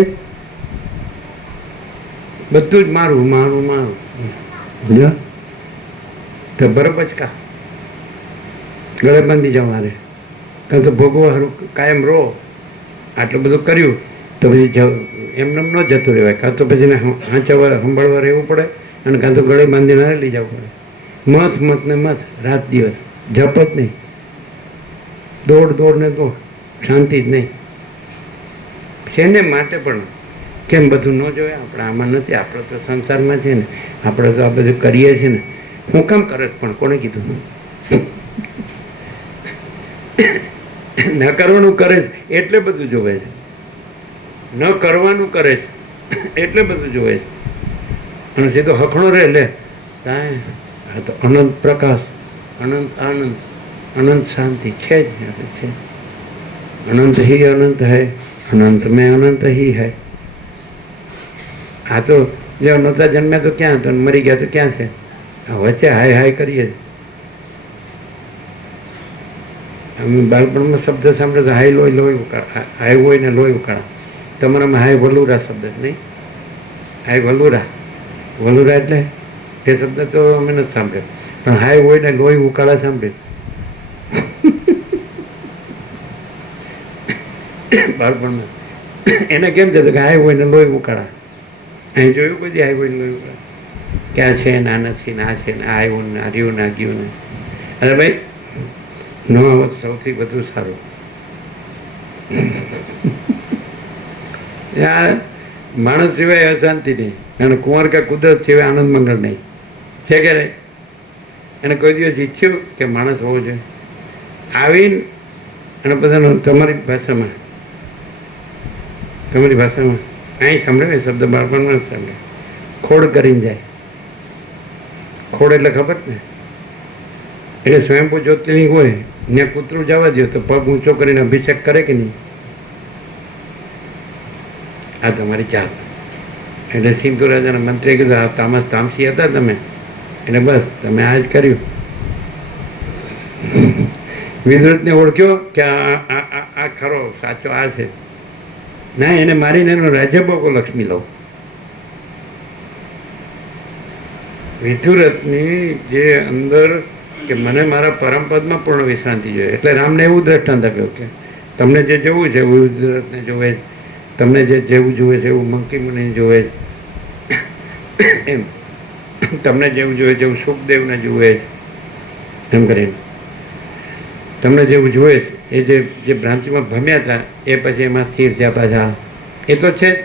બધું જ મારું મારું મારું. સમજો? તો બરાબર જ કા ગળે બાંધી જાવ મારે, કાં તો ભોગવા સારું કાયમ રહો. આટલું બધું કર્યું તો પછી એમને ન જતું રહેવાય, કાં તો પછી હાંચવા સંભાળવા રહેવું પડે, અને કાં તો ગળે બાંધીને લઈ જવું પડે. મત મત ને મત રાત દિવસ જપ જ નહીં, દોડ દોડ ને દોડ, શાંતિ જ નહીં. શેને માટે પણ કેમ બધું ન જોયા? આપણે આમાં નથી, આપણે તો સંસારમાં છે ને, આપણે તો આ બધું કરીએ છીએ ને. હું કામ કરે પણ કોણે કીધું? ન કરવાનું કરે છે એટલે બધું જોવે છે, ન કરવાનું કરે છે એટલે બધું જોવે છે. અને સીધો હખણો રહે લે કાંઈ આ તો અનંત પ્રકાશ, અનંત આનંદ, अनंत शांति है अनंत ही अनंत है, अनंत में अनंत ही है. આ તો જો નહોતા જન્મ્યા તો ક્યાં હતો, મરી ગયા તો ક્યાં છે? વચ્ચે હાય હાય કરીએ. અમે બાળપણમાં શબ્દ સાંભળે તો હાય લોહી લોહી ઉકાળા, હાય હોય ને લોહી ઉકાળા. તમારામાં હાય વલુરા શબ્દ નહીં? હાય વલુરા, વલુરા એટલે તે શબ્દ તો અમે નથી સાંભળ્યો, પણ હાય હોય ને લોહી ઉકાળા સાંભળે. બાળપણમાં એને કેમ થતું કે હાય હોય ને લોહી ઉકાળા? અહીં જોયું કોઈ હાય હોય ને લોહી ઉકાળા? ક્યાં છે? ના નથી, ના છે, ના આવ્યું, ના રહ્યું, ના ગયું ને. અરે ભાઈ ન આવત સૌથી વધુ સારું. માણસ સિવાય અશાંતિ નહીં, અને કુંવર કે કુદરત સિવાય આનંદ મંગળ નહીં. છે કે રે? એને કોઈ દિવસ ઈચ્છ્યું કે માણસ હોવો જોઈએ? આવીને અને બધાનો તમારી ભાષામાં અહીં સાંભળે શબ્દ બાળપણમાં જ સાંભળે. ખોડ કરીને જાય. ખોડ એટલે ખબર ને? એટલે સ્વયંભૂ જ્યોતિર્લિંગ હોય ને કૂતરું જવા દો તો પગ ઊંચો કરીને અભિષેક કરે કે નહીં? આ તમારી જાત. એટલે સિંધુ રાજાના મંત્રીએ કીધું આ તામસ તામસી હતા તમે, એટલે બસ તમે આ જ કર્યું. વિદ્રુતને ઓળખ્યો કે આ ખરો સાચો આ છે. ના, એને મારીને એનો રાજ્ય ભોગો લક્ષ્મી લઉં. વિધુરથની જે અંદર કે મને મારા પરમપદમાં પૂર્ણ વિશ્રાંતિ જોઈએ, એટલે રામને એવું દ્રષ્ટાંત આપ્યું કે તમને જે જોવું છે એવું વિધુરથને જોવે છે, તમને જે જેવું જોવે છે એવું મંકી મુનિને જોવે છે, એમ તમને જેવું જોઈએ છે એવું સુખદેવને જુએ છે, એમ કરીને તમને જેવું જુએ છે એ જે ભ્રાંતિમાં ભમ્યા હતા એ પછી એમાં સ્થિર થયા પાછા. એ તો છે જ,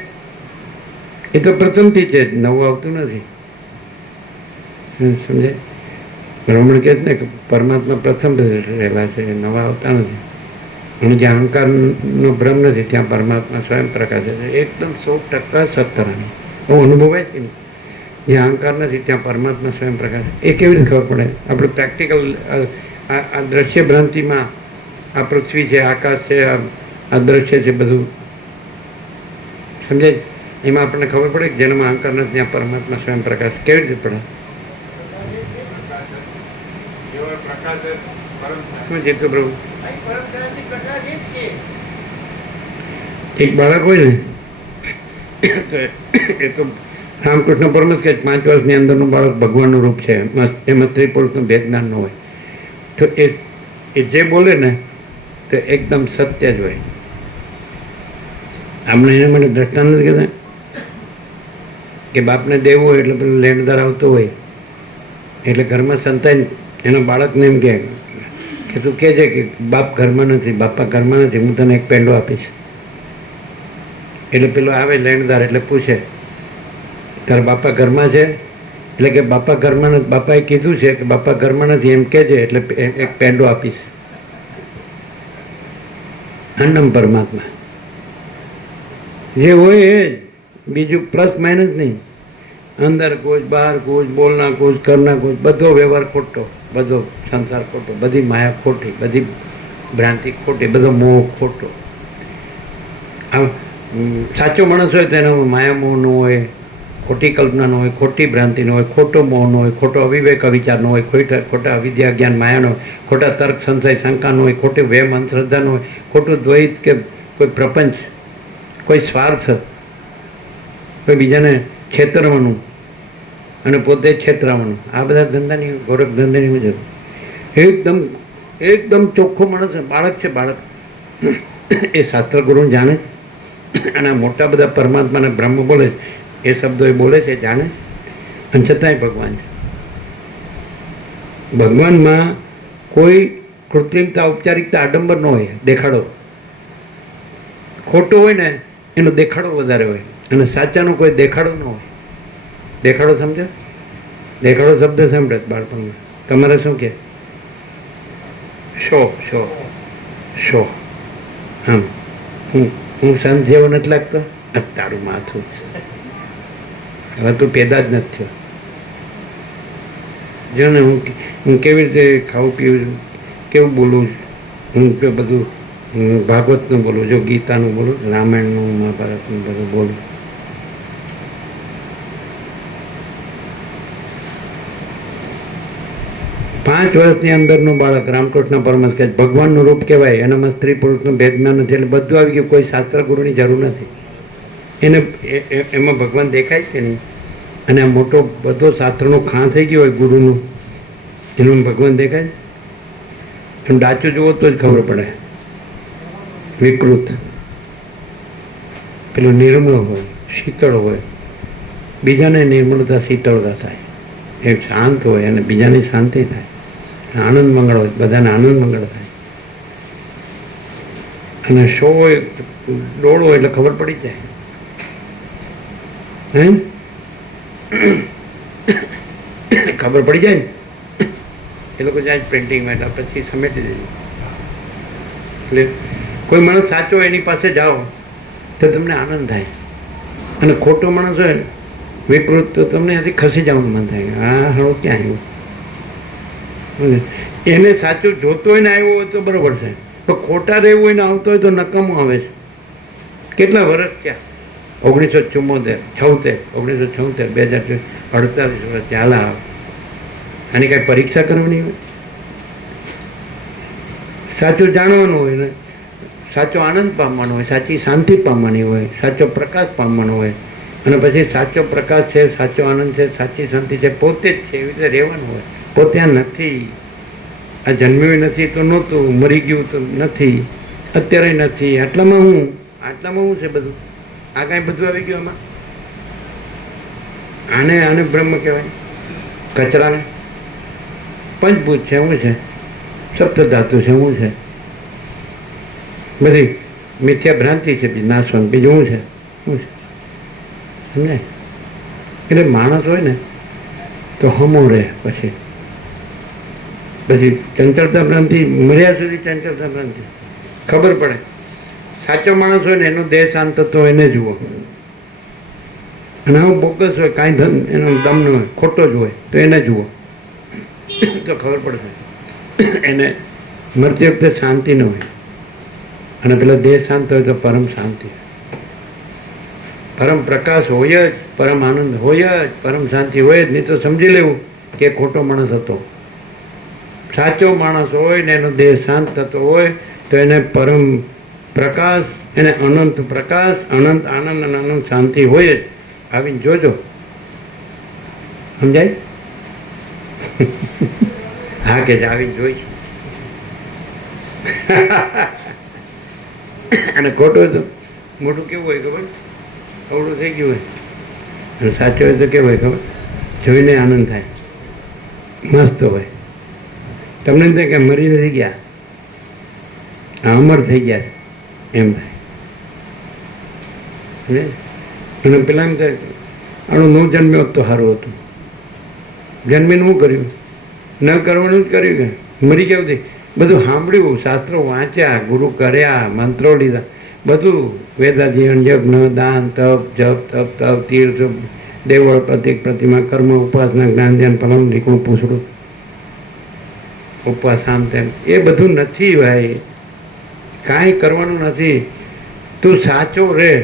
એ તો પ્રથમથી છે જ, નવું આવતું નથી. સમજાય? બ્રાહ્મણ કહે છે ને કે પરમાત્મા પ્રથમ રહેલા છે, નવા આવતા નથી. અને જ્યાં અહંકારનો ભ્રમ નથી ત્યાં પરમાત્મા સ્વયં પ્રકાશે છે, એકદમ 100% સત્તરાનું બહુ અનુભવાય છે ને. જ્યાં અહંકાર નથી ત્યાં પરમાત્મા સ્વયં પ્રકાશ. એ કેવી રીતે ખબર પડે? આપણે પ્રેક્ટિકલ આ દ્રશ્ય ભ્રાંતિમાં આ પૃથ્વી છે, આકાશ છે, આ દ્રશ્ય છે, બધું સમજાય? એમાં આપણને ખબર પડે કે જેનામાં અહંકાર નથી ત્યાં પરમાત્મા સ્વયં પ્રકાશ. કેવી રીતે પડે? શું છે તો પ્રભુ? એક બાળક હોય ને તો એ તો રામકૃષ્ણ પરમહંસ કે 5 વર્ષની અંદરનું બાળક ભગવાનનું રૂપ છે, એમાં સ્ત્રી પુરુષનું ભેદ જ્ઞાન ન હોય. તો એ જે બોલે ને તો એકદમ સત્ય જ હોય. આપણે એને મને દ્રષ્ટાંત નથી કહેતા કે બાપને દેવું હોય એટલે પેલું લેણદાર આવતો હોય એટલે ઘરમાં સંતાન એના બાળકને એમ કહે કે તું કહેજે કે બાપ ઘરમાં નથી, બાપા ઘરમાં નથી, હું તને એક પેંડો આપીશ. એટલે પેલો આવે લેણદાર એટલે પૂછે તારા બાપા ઘરમાં છે? એટલે કે બાપા ઘરમાં નથી, બાપાએ કીધું છે કે બાપા ઘરમાં નથી એમ કહેજે એટલે એક પેંડો આપીશ. અન્નમ પરમાત્મા જે હોય એ જ, બીજું પ્લસ માઇનસ નહીં. અંદર કુછ, બહાર કુછ, બોલના કુછ, કરના કુછ, બધો વ્યવહાર ખોટો, બધો સંસાર ખોટો, બધી માયા ખોટી, બધી ભ્રાંતિ ખોટી, બધો મોહ ખોટો. આમ સાચો માણસ હોય તો એનામાં માયા મોહ ન હોય, ખોટી કલ્પના ન હોય, ખોટી ભ્રાંતિ ન હોય, ખોટો મોહ ન હોય, ખોટો અવિવેક અવિચાર ન હોય, ખોટા અવિદ્યા જ્ઞાન માયા ન હોય, ખોટા તર્ક સંશય શંકા ન હોય, ખોટી વહેમ અંધશ્રદ્ધા ન હોય, ખોટું દ્વૈત કે કોઈ પ્રપંચ, કોઈ સ્વાર્થ, કોઈ બીજાને છેતરવાનું અને પોતે છેતરાવાનું, આ બધા ધંધાની ગોરખ ધંધાની હું જરૂર. એકદમ ચોખ્ખો માણસ બાળક છે, બાળક એ શાસ્ત્ર ગુરુને જાણે અને મોટા બધા પરમાત્માના બ્રહ્મ બોલે એ શબ્દો એ બોલે છે, જાણે, અને છતાંય ભગવાન છે. ભગવાનમાં કોઈ કૃત્રિમતા, ઔપચારિકતા, આડંબર ન હોય, દેખાડો. ખોટો હોય ને એનો દેખાડો વધારે હોય અને સાચાનો કોઈ દેખાડો ન હોય. દેખાડો સમજે? દેખાડો શબ્દ સાંભળે બાળપણમાં. તમારે શું કહે? શો આમ હું સંત જેવો નથી લાગતો? તારું માથું હવે તું પેદા જ નથી થયો. જો ને હું કેવી રીતે ખાવું પીવું છું, કેવું બોલું છું, હું બધું ભાગવતનું બોલું, જો ગીતાનું બોલું, રામાયણનું, મહાભારતનું બધું બોલું. પાંચ વર્ષની અંદરનું બાળક રામકૃષ્ણ પરમહંસ કહે ભગવાનનું રૂપ કહેવાય, એનામાં સ્ત્રી પુરુષનું ભેદ જ્ઞાન નથી, એટલે બધું આવી ગયું, કોઈ શાસ્ત્ર ગુરુની જરૂર નથી. એને એમાં ભગવાન દેખાય કે નહીં? અને આ મોટો બધો શાસ્ત્રનો ખાં થઈ ગયો હોય ગુરુનું, એનું ભગવાન દેખાય? એમ ડાચું જુઓ તો જ ખબર પડે. વિકૃત, પેલું નિર્મળ હોય, શીતળ હોય, બીજાને નિર્મળતા શીતળતા થાય, એ શાંત હોય અને બીજાને શાંતિ થાય, આનંદ મંગળ હોય, બધાને આનંદ મંગળ થાય. અને શો હોય, ડોળ હોય એટલે ખબર પડી જાય. એમ ખબર પડી જાય ને એ લોકો જાય પ્રિન્ટિંગમાં, એટલે પછી સમેટી દે. એટલે કોઈ માણસ સાચો એની પાસે જાઓ તો તમને આનંદ થાય, અને ખોટો માણસ હોય વિકૃત તો તમને ત્યાંથી ખસી જવાનું મન થાય. હા હવે ક્યાં આવ્યો? એને સાચું જોતો હોય ને આવ્યો હોય તો બરાબર છે, તો ખોટા રહેવું હોય ને આવતો હોય તો નકામો આવે છે. કેટલા વર્ષ થયા? 1974, 1976, 2048 વર્ષ ચાલે આવે. આની કાંઈ પરીક્ષા કરવાની હોય? સાચું જાણવાનું હોય ને, સાચો આનંદ પામવાનો હોય, સાચી શાંતિ પામવાની હોય, સાચો પ્રકાશ પામવાનો હોય, અને પછી સાચો પ્રકાશ છે, સાચો આનંદ છે, સાચી શાંતિ છે, પોતે જ છે. એવી રીતે રહેવાનું હોય. પોતે આ નથી, આ જન્મ્યું નથી તો નહોતું, મરી ગયું તો નથી, અત્યારે નથી. આટલામાં હું છે બધું? આ કાંઈ બધું આવી ગયું આમાં? આને બ્રહ્મ કહેવાય? કચરાને પંચભૂત છે, શું છે? સપ્ત ધાતુ છે, શું છે? બધી મિથ્યા ભ્રાંતિ છે, નાશવંત. બીજું શું છે? શું છે? સમજાય? એટલે માણસ હોય ને તો હમો રહે. પછી ચંચળતા ભ્રાંતિ, મર્યા સુધી ચંચળતા ભ્રાંતિ ખબર પડે. સાચો માણસ હોય ને એનો દેહ શાંત થતો હોય એને જુઓ. અને આવું બોગસ હોય, કાંઈ ધન એનો દમ ન હોય, ખોટો જ હોય તો એને જુઓ તો ખબર પડશે. એને મરતી વખતે શાંતિ ન હોય અને પેલા દેહ શાંત હોય તો પરમ શાંતિ, પરમ પ્રકાશ હોય જ, પરમ આનંદ હોય જ, પરમ શાંતિ હોય જ. નહીં તો સમજી લેવું કે ખોટો માણસ હતો. સાચો માણસ હોય ને એનો દેહ શાંત થતો હોય તો એને પરમ પ્રકાશ, એને અનંત પ્રકાશ, અનંત આનંદ અને અનંત શાંતિ હોય જ. આવીને જોજો, સમજાય? હા કે આવીને જોઈશું. અને ખોટું હોય તો મોટું કેવું હોય ખબર? અવળું થઈ ગયું હોય. અને સાચું હોય તો કેવું હોય ખબર? જોઈને આનંદ થાય, મસ્ત હોય. તમને એમ થાય કે મરી નથી ગયા, અમર થઈ ગયા છે એમ થાય. અને પેલા એમ થાય આનું ન જન્મ્યો હોત તો સારું હતું. જન્મીને શું કર્યું? ન કરવાનું જ કર્યું કે મરી કેવું થઈ? બધું સાંભળ્યું, શાસ્ત્રો વાંચ્યા, ગુરુ કર્યા, મંત્રો લીધા, બધું વેદાધ્યયન, યજ્ઞ, દાન, તપ, જપ, તપ, તપ, તીર્થ, દેવળ, પ્રતિક, પ્રતિમા, કર્મ, ઉપાસના, જ્ઞાન, ધ્યાન, ફલમ, નીકળું, પૂછડું, ઉપવાસ, આમ તેમ. એ બધું નથી ભાઈ, કાંઈ કરવાનું નથી. તું સાચો રહે,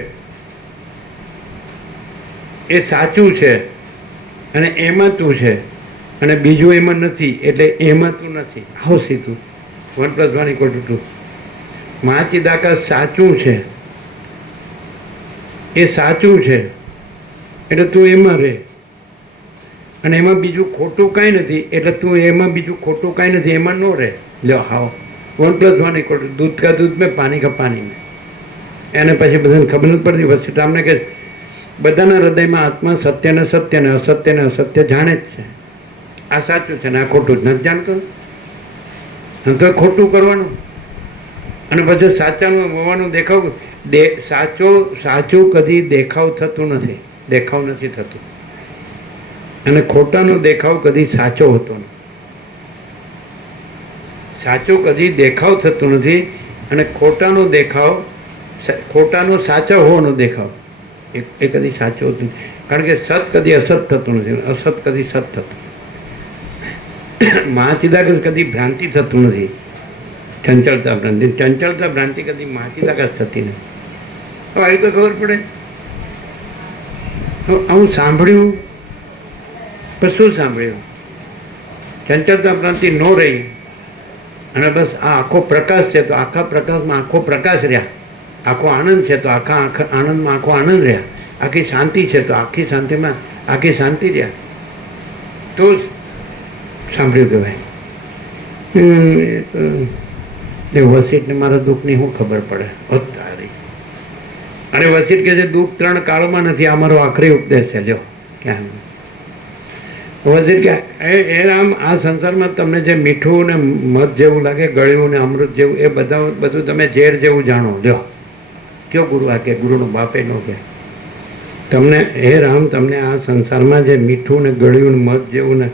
એ સાચું છે અને એમાં તું છે અને બીજું એમાં નથી, એટલે એમાં તું નથી. આવો સીધું 1+1=2. મહાચિદાકાશ સાચું છે, એ સાચું છે એટલે તું એમાં રહે. અને એમાં બીજું ખોટું કાંઈ નથી એટલે તું એમાં બીજું ખોટું કાંઈ નથી, એમાં ન રહે. લો હાવ 1+1=2. દૂધ કા દૂધ મેં, પાણી કા પાણી મેં. એને પછી બધાને ખબર નથી પડતી. વસીઠ અમને કે બધાના હૃદયમાં આત્મા સત્યને સત્ય ને અસત્યને અસત્ય જાણે જ છે. આ સાચું છે ને આ ખોટું જ નથી જાણતો. અને તો ખોટું કરવાનું અને પછી સાચાનું હોવાનું દેખાવ. સાચું કદી દેખાવ થતું નથી, દેખાવ નથી થતું. અને ખોટાનો દેખાવ કદી સાચો હોતો નથી. સાચું કદી દેખાવ થતું નથી અને ખોટાનો દેખાવ, ખોટાનો સાચો હોવાનો દેખાવ એ કદી સાચો હોતું નથી. કારણ કે સત કદી અસત થતું નથી, અસત કદી સત થતું નથી. મહાચિદાકાશ કદી ભ્રાંતિ થતું નથી. ચંચળતા ભ્રાંતિ, ચંચળતા ભ્રાંતિ કદી મહાચિદાકાશ થતી નથી. હવે આવી તો ખબર પડે. આવું સાંભળ્યું પણ શું સાંભળ્યું? ચંચળતા ભ્રાંતિ ન રહી અને બસ આ આખો પ્રકાશ છે તો આખા પ્રકાશમાં આખો પ્રકાશ રહ્યા, આખો આનંદ છે તો આખા આનંદમાં આખો આનંદ રહ્યા, આખી શાંતિ છે તો આખી શાંતિમાં આખી શાંતિ રહ્યા, તો સાંભળ્યું કહેવાય. એ વસીઠને મારા દુઃખની શું ખબર પડે? તારી. અને વસીઠ કે છે દુઃખ 3 કાળમાં નથી, આ મારો આખરી ઉપદેશ છે. જો ક્યાં વસીઠ કે એ રામ, આ સંસારમાં તમને જે મીઠું ને મધ જેવું લાગે, ગળ્યું ને અમૃત જેવું, એ બધું તમે ઝેર જેવું જાણો. લ્યો કયો ગુરુ આ કે? ગુરુનો બાપે નો કે તમને હે રામ, તમને આ સંસારમાં જે મીઠું ને ગળ્યું ને મધ જેવું ને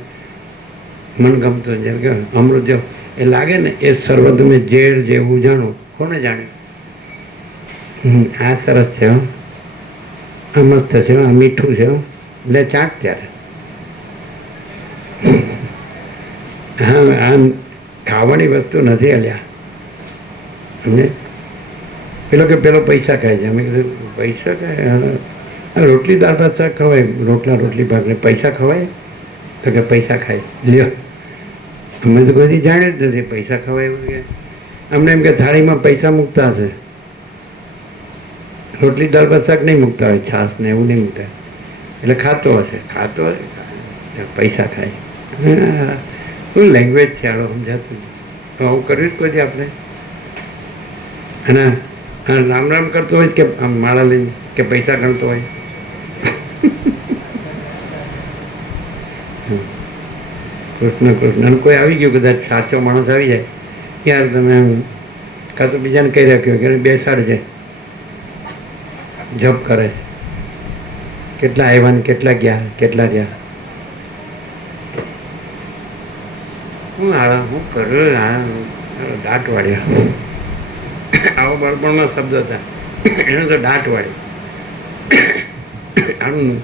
મનગમતું જેમ કે અમૃત જેવું એ લાગે ને, એ સર્વ તમે ઝેર જેવું જાણો. કોને જાણ્યું? આ સરસ છે, આ મસ્ત છે, આ મીઠું છે, લે ચાટ ત્યારે. હા, આમ ખાવાની વસ્તુ નથી અલ્યા. અમને પેલો પૈસા ખાય છે. અમે કીધું પૈસા ખાય? રોટલી દાળ ભાત શાક ખવાય, રોટલી ભાત ને પૈસા ખવાય? તો કે પૈસા ખાય. લ્યો, અમે તો કોઈ જાણ્યું જ નથી પૈસા ખવાય એવું. કે અમને એમ કે થાળીમાં પૈસા મૂકતા હશે. રોટલી દાળ ભાત શાક નહીં મૂકતા હોય, છાશ ને એવું નહીં મૂકતા, એટલે ખાતો હશે પૈસા ખાય. શું લેંગ્વેજ છે આડો સમજાતું નહીં. આવું કર્યું જ કોઈ દી આપણે? અને રામ રામ કરતો હોય કે આમ માળા લઈને કે પૈસા ગણતો હોય? કૃષ્ણ કૃષ્ણ. અને કોઈ આવી ગયું કદાચ સાચો માણસ આવી જાય, યાર તમે એમ કાં તો બીજાને કહી રાખ્યો કે બેસાડજે, જપ કરે, કેટલા આવ્યા ને કેટલા ગયા, કેટલા ગયા. હું આળા હું કર્યું દાંત વાળ્યો. આવો બાળપણમાં શબ્દ હતા, એને તો દાંત વાળી. આનું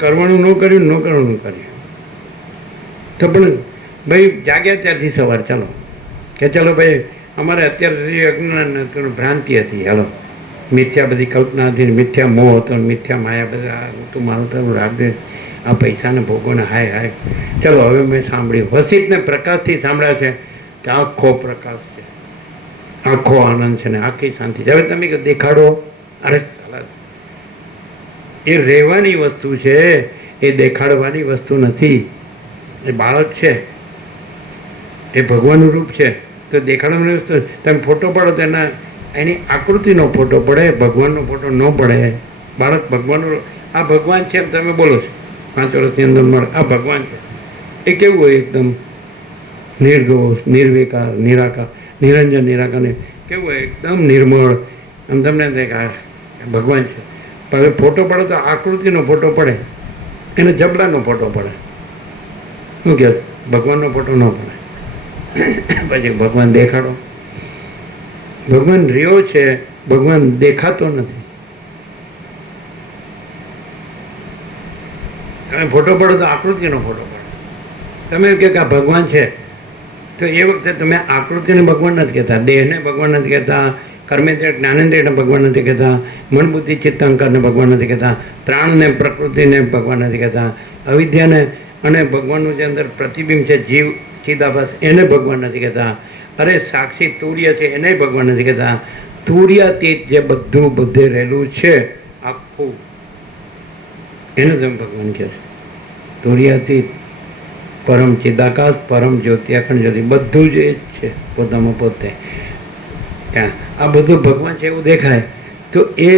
કરવાનું ન કર્યું, ન કરવાનું કર્યું. તો પણ ભાઈ જાગ્યા ત્યારથી સવાર ચાલો કે ચાલો ભાઈ અમારે અત્યાર સુધી અજ્ઞાન હતું, ભ્રાંતિ હતી, હાલો મિથ્યા બધી કલ્પના હતી, મિથ્યા મોહ હતો, મિથ્યા માયા બધા તું મારું તારું રાખજે, આ પૈસાને ભોગોને હાય હાય. ચાલો હવે મેં સાંભળ્યું, વસિતને પ્રકાશથી સાંભળ્યા છે કે આખો પ્રકાશ છે, આખો આનંદ છે ને આખી શાંતિ છે. હવે તમે દેખાડો, અરે ચાલા, એ રહેવાની વસ્તુ છે, એ દેખાડવાની વસ્તુ નથી. એ બાળક છે, એ ભગવાનનું રૂપ છે, તો દેખાડવાની વસ્તુ. તમે ફોટો પાડો તો એની આકૃતિનો ફોટો પડે, ભગવાનનો ફોટો ન પડે. બાળક ભગવાનનું, આ ભગવાન છે એમ તમે બોલો છો 5 વર્ષની અંદર મળે આ ભગવાન છે, એ કેવું હોય? એકદમ નિર્દોષ, નિર્વિકાર, નિરાકાર, નિરંજન નિરાકાર, કેવું હોય? એકદમ નિર્મળ. આમ તમને થાય કે આ ભગવાન છે. પણ હવે ફોટો પડે તો આકૃતિનો ફોટો પડે, એને જબલાનો ફોટો પડે. શું કહે? ભગવાનનો ફોટો ન પડે. પછી ભગવાન દેખાડો. ભગવાન રહ્યો છે, ભગવાન દેખાતો નથી. તમે ફોટો પડો તો આકૃતિનો ફોટો પડે. તમે એમ કે આ ભગવાન છે, તો એ વખતે તમે આકૃતિને ભગવાન નથી કહેતા, દેહને ભગવાન નથી કહેતા, કર્મેન્દ્રિય જ્ઞાનેન્દ્રિયને ભગવાન નથી કહેતા, મન બુદ્ધિ ચિત્ત અહંકારને ભગવાન નથી કહેતા, પ્રાણને પ્રકૃતિને ભગવાન નથી કહેતા, અવિદ્યાને અને ભગવાનનું જે અંદર પ્રતિબિંબ છે જીવ ચિદાભાસ એને ભગવાન નથી કહેતા. અરે સાક્ષી તુર્ય છે એને ભગવાન નથી કહેતા. તુર્યાતીત જે બધું બધે રહેલું છે આખું, એને તમે ભગવાન કહે છે. તુર્યાતીત, પરમ ચિદાકાશ, પરમ જ્યોતિ, અખંડ જ્યોતિ, બધું જ એ જ છે પોતામાં પોતે. આ બધું ભગવાન છે એવું દેખાય તો એ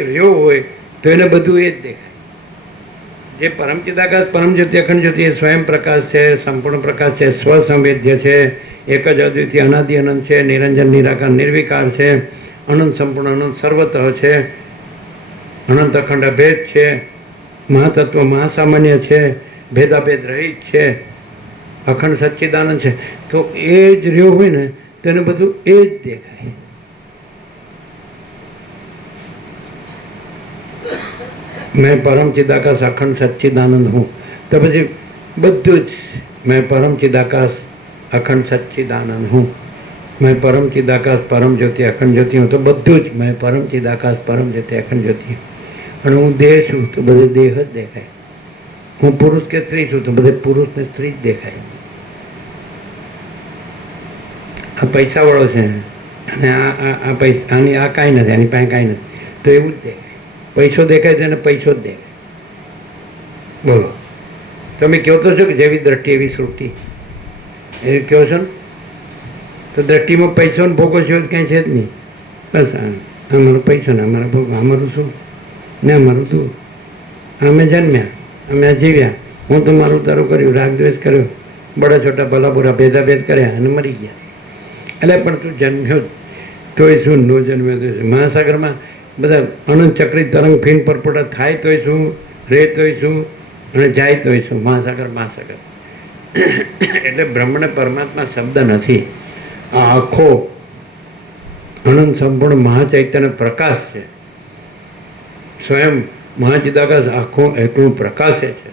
રહ્યો હોય તો એને બધું એ જ દેખાય. જે પરમ ચિદાકાશ, પરમ જ્યોતિ, અખંડ જ્યોતિ એ સ્વયં પ્રકાશ છે, સંપૂર્ણ પ્રકાશ છે, સ્વસંવેદ્ય છે, એક જ અદ્વિતીય અનાદિ અનંત છે, નિરંજન નિરાકાર નિર્વિકાર છે, અનંત સંપૂર્ણ અનંત સર્વતઃ છે, અનંત અખંડ અભેદ છે, મહાતત્વ મહાસામાન્ય છે, ભેદાભેદ રહિત છે, અખંડ સચ્ચિદાનંદ છે. તો એ જ રહ્યો હોય ને તો એને બધું એ જ દેખાય. મેં પરમ ચિદાકાશ અખંડ સચ્ચિદાનંદ હું, તો પછી બધું જ મેં પરમ ચિદાકાશ અખંડ સચ્ચિદાનંદ હું, મેં પરમ ચિદાકાશ પરમ જ્યોતિ અખંડ જ્યોતિ હું, તો બધું જ મેં પરમ ચિદાકાશ પરમ જ્યોતિ અખંડ જ્યોતિ. અને હું દેહ છું તો બધે દેહ જ દેખાય. હું પુરુષ કે સ્ત્રી છું તો બધે પુરુષ ને સ્ત્રી જ દેખાય. આ પૈસાવાળો છે અને આ પૈસા આની આ કાંઈ નથી, આની પાસે કાંઈ નથી, તો એવું જ દેખાય. પૈસો દેખાય છે અને પૈસો જ દેખાય. બોલો, તમે કહો તો છો કે જેવી દ્રષ્ટિ એવી સૃષ્ટિ, એ કહો છો ને? તો દ્રષ્ટિમાં પૈસો ને ભોગો છે કાંઈ છે જ નહીં. બસ અમારો પૈસો ને અમારા ભોગો, અમારું શું ને અમારું તું. અમે જન્મ્યા, અમે જીવ્યા, હું તો મારું તારું કર્યું, રાગદ્વેષ કર્યો, બડા છોટા ભલા બુરા ભેદાભેદ કર્યા અને મરી ગયા. એટલે પણ તું જન્મ્યો તોય શું, ન જન્મ્યો તો શું? મહાસાગરમાં બધા અનંત ચક્રી તરંગ ફીન પરપોટા થાય તોય શું, રહે તોય શું અને જાય તોય શું? મહાસાગર મહાસાગર. એટલે બ્રહ્મને પરમાત્મા શબ્દ નથી. આ આખો અનંત સંપૂર્ણ મહાચૈતન્ય પ્રકાશ છે. સ્વયં મહાચિદાકાશ આખો એટલું પ્રકાશે છે.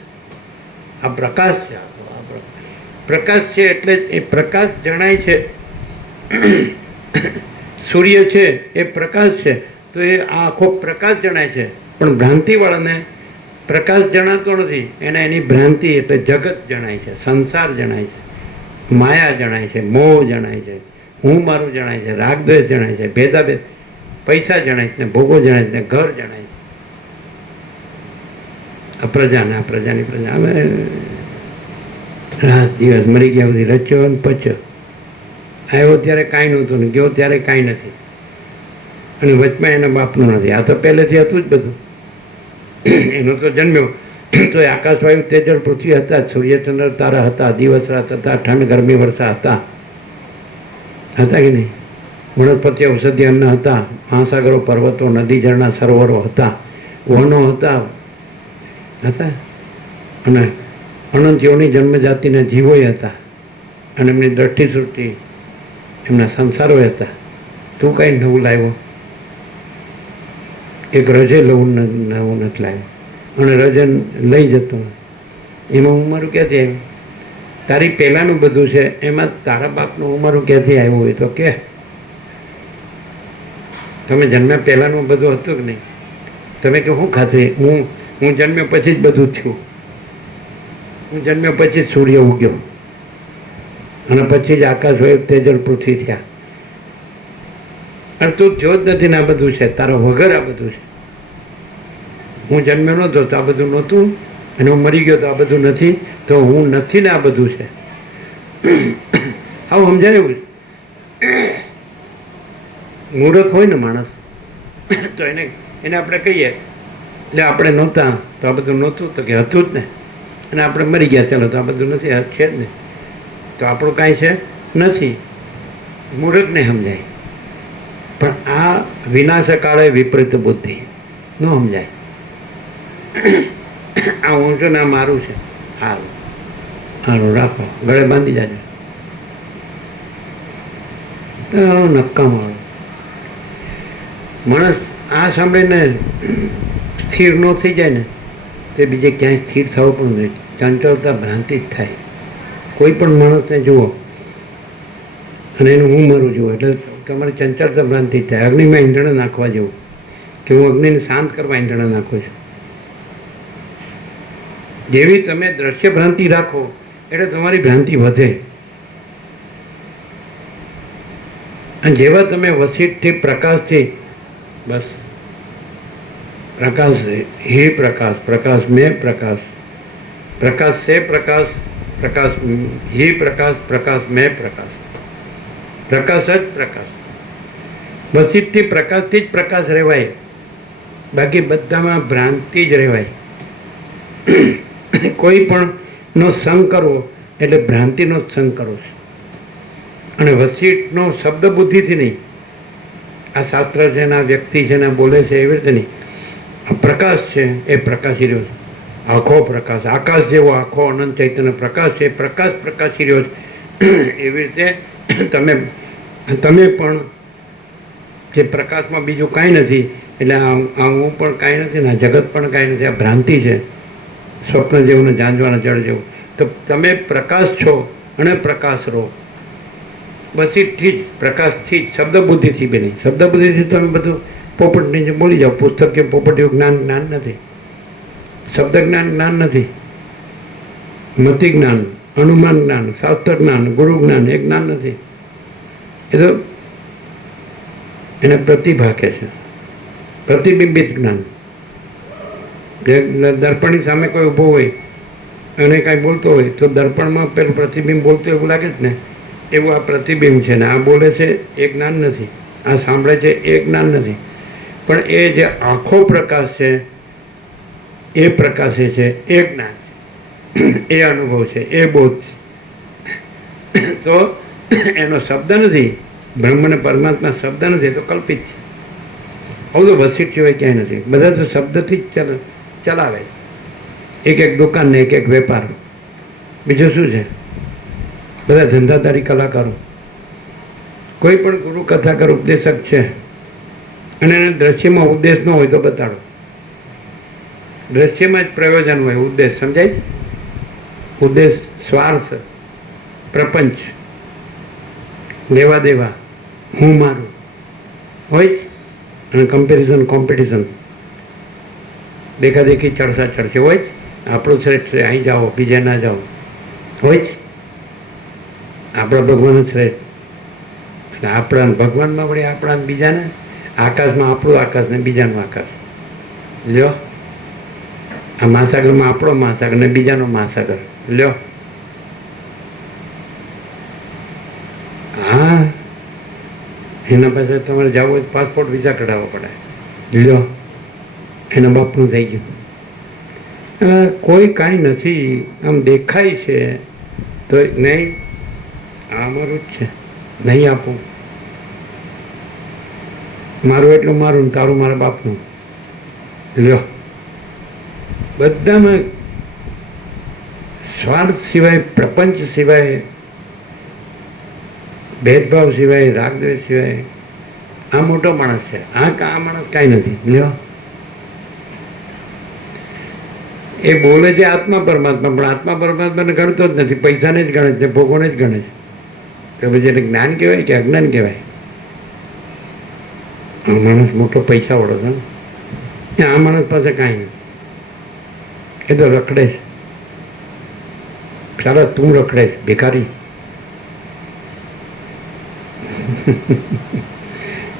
આ પ્રકાશ છે, આખો આ પ્રકાશ છે. એટલે એ પ્રકાશ જણાય છે. સૂર્ય છે એ પ્રકાશ છે, તો એ આખો પ્રકાશ જણાય છે. પણ ભ્રાંતિવાળાને પ્રકાશ જણાતો નથી, એને એની ભ્રાંતિ એટલે જગત જણાય છે, સંસાર જણાય છે, માયા જણાય છે, મોહ જણાય છે, હું મારું જણાય છે, રાગદ્વેષ જણાય છે, ભેદાભેદ. પૈસા જણાય ને ભોગો જણાય ને ઘર જણાય. આ પ્રજાને આ પ્રજાની પ્રજા અમે રાત દિવસ મરી ગયા સુધી રચ્યો અને પચ્યો. આવ્યો ત્યારે કાંઈ નહોતું ને ગયો ત્યારે કાંઈ નથી. અને વચમાં એના બાપનું નથી. આ તો પહેલેથી હતું જ બધું. એનો તો જન્મ્યો તો આકાશ વાયુ તેજળ પૃથ્વી હતા, સૂર્યચંદ્ર તારા હતા, દિવસ રાત હતા, ઠંડ ગરમી વર્ષા હતા કે નહીં? વનસ્પતિ ઔષધિ અન્ન હતા, મહાસાગરો પર્વતો નદી ઝરણા સરોવરો હતા, વનો હતા અને અનંતીઓની જન્મજાતિના જીવોય હતા અને એમની દ્રષ્ટિ સૃષ્ટિ એમના સંસારો હતા. તું કાંઈ નવું લાવ્યો? એક રજે નવું નથી લાવ્યો અને રજે લઈ જતો. એમાં ઉંમરું ક્યાંથી આવ્યું? તારી પહેલાંનું બધું છે એમાં તારા બાપનું ઉંમરું ક્યાંથી આવ્યું હોય તો કે. તમે જન્મ્યા પહેલાંનું બધું હતું કે નહીં? તમે કે શું ખાતરી? હું જન્મ્યો પછી જ બધું થયું. હું જન્મ્યો પછી જ સૂર્ય ઉગ્યો અને પછી જ આકાશ હોય તેજલ પૃથ્વી થયા. અને તું થયો જ નથી ને આ બધું છે તારા વગર આ બધું છે. હું જન્મ્યો નહોતો તો આ બધું નહોતું અને હું મરી ગયો તો આ બધું નથી. તો હું નથી ને આ બધું છે. આવું સમજાય એવું. મૂર્ખ હોય ને માણસ તો એને આપણે કહીએ એટલે આપણે નહોતા તો આ બધું નહોતું તો કે હતું જ ને. અને આપણે મરી ગયા ચાલો તો આ બધું નથી છે જ ને. તો આપણું કાંઈ છે નથી. મૂર્ખને સમજાય. પણ આ વિનાશકાળે વિપરીત બુદ્ધિ ન સમજાય. આ હું છું ને આ મારું છે. સારું સારું રાખો, ગળે બાંધી જાજો. નક્કામાં માણસ આ સાંભળીને સ્થિર ન થઈ જાય ને તે બીજે ક્યાંય સ્થિર થવું પણ નહીં. ચંચળતા ભ્રાંતિ જ થાય. કોઈ પણ માણસને જુઓ અને એનું હું મારું જુઓ એટલે તમારી ચંચળતા ભ્રાંતિ થાય. અગ્નિમાં ઈંધણ નાખવા જેવું કે હું અગ્નિને શાંત કરવા ઈંધણ નાખું છું. જેવી તમે દ્રશ્ય ભ્રાંતિ રાખો એટલે તમારી ભ્રાંતિ વધે. અને જેવા તમે વસીઠથી પ્રકાશથી બસ પ્રકાશ હે પ્રકાશ, પ્રકાશ મેં પ્રકાશ, પ્રકાશ છે પ્રકાશ, પ્રકાશ હે પ્રકાશ, પ્રકાશ મેં પ્રકાશ, પ્રકાશ જ પ્રકાશ. વસીઠથી પ્રકાશથી જ પ્રકાશ રહેવાય. બાકી બધામાં ભ્રાંતિ જ રહેવાય. કોઈ પણ નો સંગ કરવો એટલે ભ્રાંતિનો જ સંગ કરવો છે. અને વસીઠનો શબ્દ બુદ્ધિથી નહીં. આ શાસ્ત્ર છે ને આ વ્યક્તિ છે ને બોલે છે એવી રીતે નહીં. આ પ્રકાશ છે એ પ્રકાશી રહ્યો છે. આખો પ્રકાશ આકાશ જેવો આખો અનંત ચૈતન્ય પ્રકાશ છે. પ્રકાશ પ્રકાશી રહ્યો છે. એવી રીતે તમે પણ જે પ્રકાશમાં બીજું કાંઈ નથી એટલે આ હું પણ કાંઈ નથી ને આ જગત પણ કાંઈ નથી. આ ભ્રાંતિ છે. સ્વપ્ન જેવું ને ઝાંઝવાના જળ જેવું. તો તમે પ્રકાશ છો અને પ્રકાશ રહો. વસીઠથી જ પ્રકાશથી જ શબ્દ બુદ્ધિથી બી નહીં. શબ્દ બુદ્ધિથી તમે બધું પોપટની જે બોલી જાઓ. પુસ્તક કે પોપટીયું જ્ઞાન નથી. શબ્દ જ્ઞાન નથી. મતિ જ્ઞાન, અનુમાન જ્ઞાન, શાસ્ત્ર જ્ઞાન, ગુરુ જ્ઞાન એ જ્ઞાન નથી. એ તો એને પ્રતિભા કહે છે. પ્રતિબિંબિત જ્ઞાન. દર્પણની સામે કોઈ ઊભો હોય અને કાંઈ બોલતો હોય તો દર્પણમાં પેલું પ્રતિબિંબ બોલતો એવું લાગે જ ને. એવું આ પ્રતિબિંબ છે ને આ બોલે છે એ જ્ઞાન નથી. આ સાંભળે છે એ જ્ઞાન નથી. પણ એ જે આખો પ્રકાશ છે એ પ્રકાશે છે એ જ્ઞાન છે. એ અનુભવ છે એ બોધ છે. તો એનો શબ્દ નથી. બ્રહ્મ ને પરમાત્મા શબ્દ નથી તો કલ્પિત છે. આવું તો વસીઠ સિવાય ક્યાંય નથી. બધા તો શબ્દથી જ ચલાવે. એક દુકાન ને એક વેપાર. બીજું શું છે? બધા ધંધાદારી કલાકારો. કોઈ પણ ગુરુ કથાકાર ઉપદેશક છે અને એને દ્રશ્યમાં ઉદ્દેશ ન હોય તો બતાડો. દ્રશ્યમાં જ પ્રયોજન હોય. ઉદ્દેશ સમજાય? ઉદ્દેશ સ્વાર્થ, પ્રપંચ, લેવા દેવા, હું મારું હોય જ. અને કમ્પેરિઝન કોમ્પિટિશન, દેખાદેખી ચડસા ચડશે હોય જ. આપણું શ્રેષ્ઠ છે અહીં જાઓ બીજે ના જાઓ હોય જ. આપણા ભગવાન જ શ્રેષ્ઠ. એટલે આપણા ભગવાનમાં વળી આપણા બીજાને આકાશમાં આપણું આકાશ ને બીજાનું આકાશ લ્યો. આ મહાસાગરમાં આપણો મહાસાગર ને બીજાનો મહાસાગર લ્યો. હા, એના પાસે તમારે જવું હોય પાસપોર્ટ વિઝા કઢાવવો પડે લ્યો. એના બાપનું થઈ ગયું. કોઈ કાંઈ નથી, આમ દેખાય છે તો નહીં, આ અમારું જ છે, નહીં આપું. મારું એટલું મારું ને તારું મારા બાપનું લ્યો. બધામાં સ્વાર્થ સિવાય, પ્રપંચ સિવાય, ભેદભાવ સિવાય, રાગદ્વેષ સિવાય આ મોટો માણસ છે. આ માણસ કાંઈ નથી લ્યો. એ બોલે છે આત્મા પરમાત્મા, પણ આત્મા પરમાત્માને ગણતો જ નથી, પૈસાને જ ગણે છે, ભોગોને જ ગણે છે. તો પછી એને જ્ઞાન કહેવાય કે અજ્ઞાન કહેવાય? આ માણસ મોટો પૈસાવાળો છે ને, આ માણસ પાસે કાંઈ નથી, એ તો રખડે છે. સારા તું રખડે છે ભિખારી.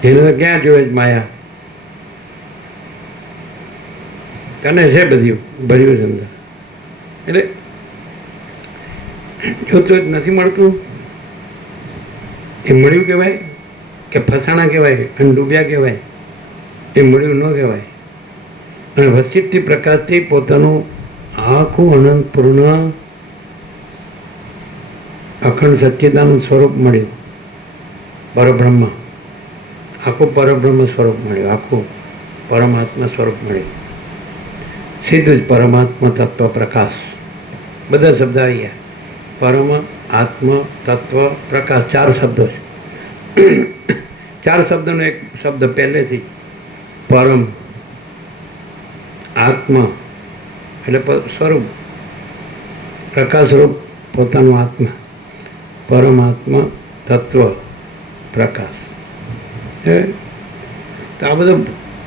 એને તો ક્યાં જોવે છે માયા? તને છે બધું ભર્યું છે અંદર, એટલે જોતું જ નથી મળતું. એ મળ્યું કહેવાય કે ફસાણા કહેવાય અને ડૂબ્યા કહેવાય? એ મળ્યું ન કહેવાય. અને વસિષ્ઠથી પ્રકાશથી પોતાનું આખું અનંત પૂર્ણ અખંડ સચ્ચિદાનંદ સ્વરૂપ મળ્યું. પરબ્રહ્મ, આખું પરબ્રહ્મ સ્વરૂપ મળ્યું, આખું પરમાત્મા સ્વરૂપ મળ્યું. સીધું જ પરમાત્મા તત્વ પ્રકાશ, બધા શબ્દ આવી ગયા. પરમ આત્મ તત્વ પ્રકાશ, 4 શબ્દો છે. 4 શબ્દોનો એક શબ્દ પહેલેથી પરમ આત્મ એટલે સ્વરૂપ, પ્રકાશ રૂપ પોતાનું આત્મા, પરમાત્મા તત્વ પ્રકાશ. તો આ બધો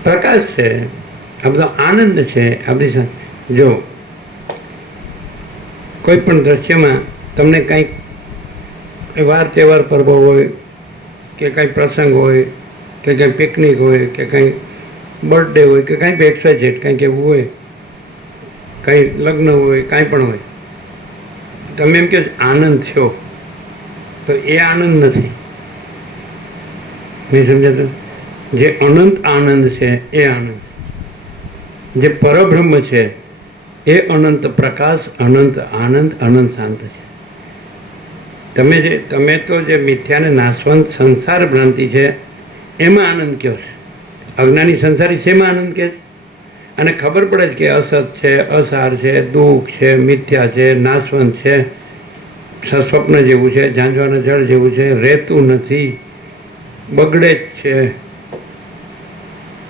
પ્રકાશ છે, આ બધો આનંદ છે. આ બધી જો કોઈ પણ દ્રશ્યમાં તમને કંઈક વાર તહેવાર પર્વ હોય કે કંઈ પ્રસંગ હોય કે કંઈ પિકનિક હોય કે કંઈ બર્થડે હોય કે કંઈ એક્સાઇટેડ કંઈક એવું હોય, કંઈ લગ્ન હોય, કાંઈ પણ હોય, તમે એમ કે આનંદ થયો, તો એ આનંદ નથી. નહીં સમજાતું? જે અનંત આનંદ છે એ આનંદ, જે પરબ્રહ્મ છે એ અનંત પ્રકાશ, અનંત આનંદ, અનંત શાંત છે. તમે તો જે મિથ્યાને નાશવંત સંસાર ભ્રાંતિ છે એમાં આનંદ કયો છે. અજ્ઞાની સંસારી શેમાં આનંદ કે? અને ખબર પડે છે કે અસત છે, અસાર છે, દુઃખ છે, મિથ્યા છે, નાશવંત છે, સ્વપ્ન જેવું છે, ઝાંઝવાના જળ જેવું છે, રહેતું નથી, બગડે જ છે,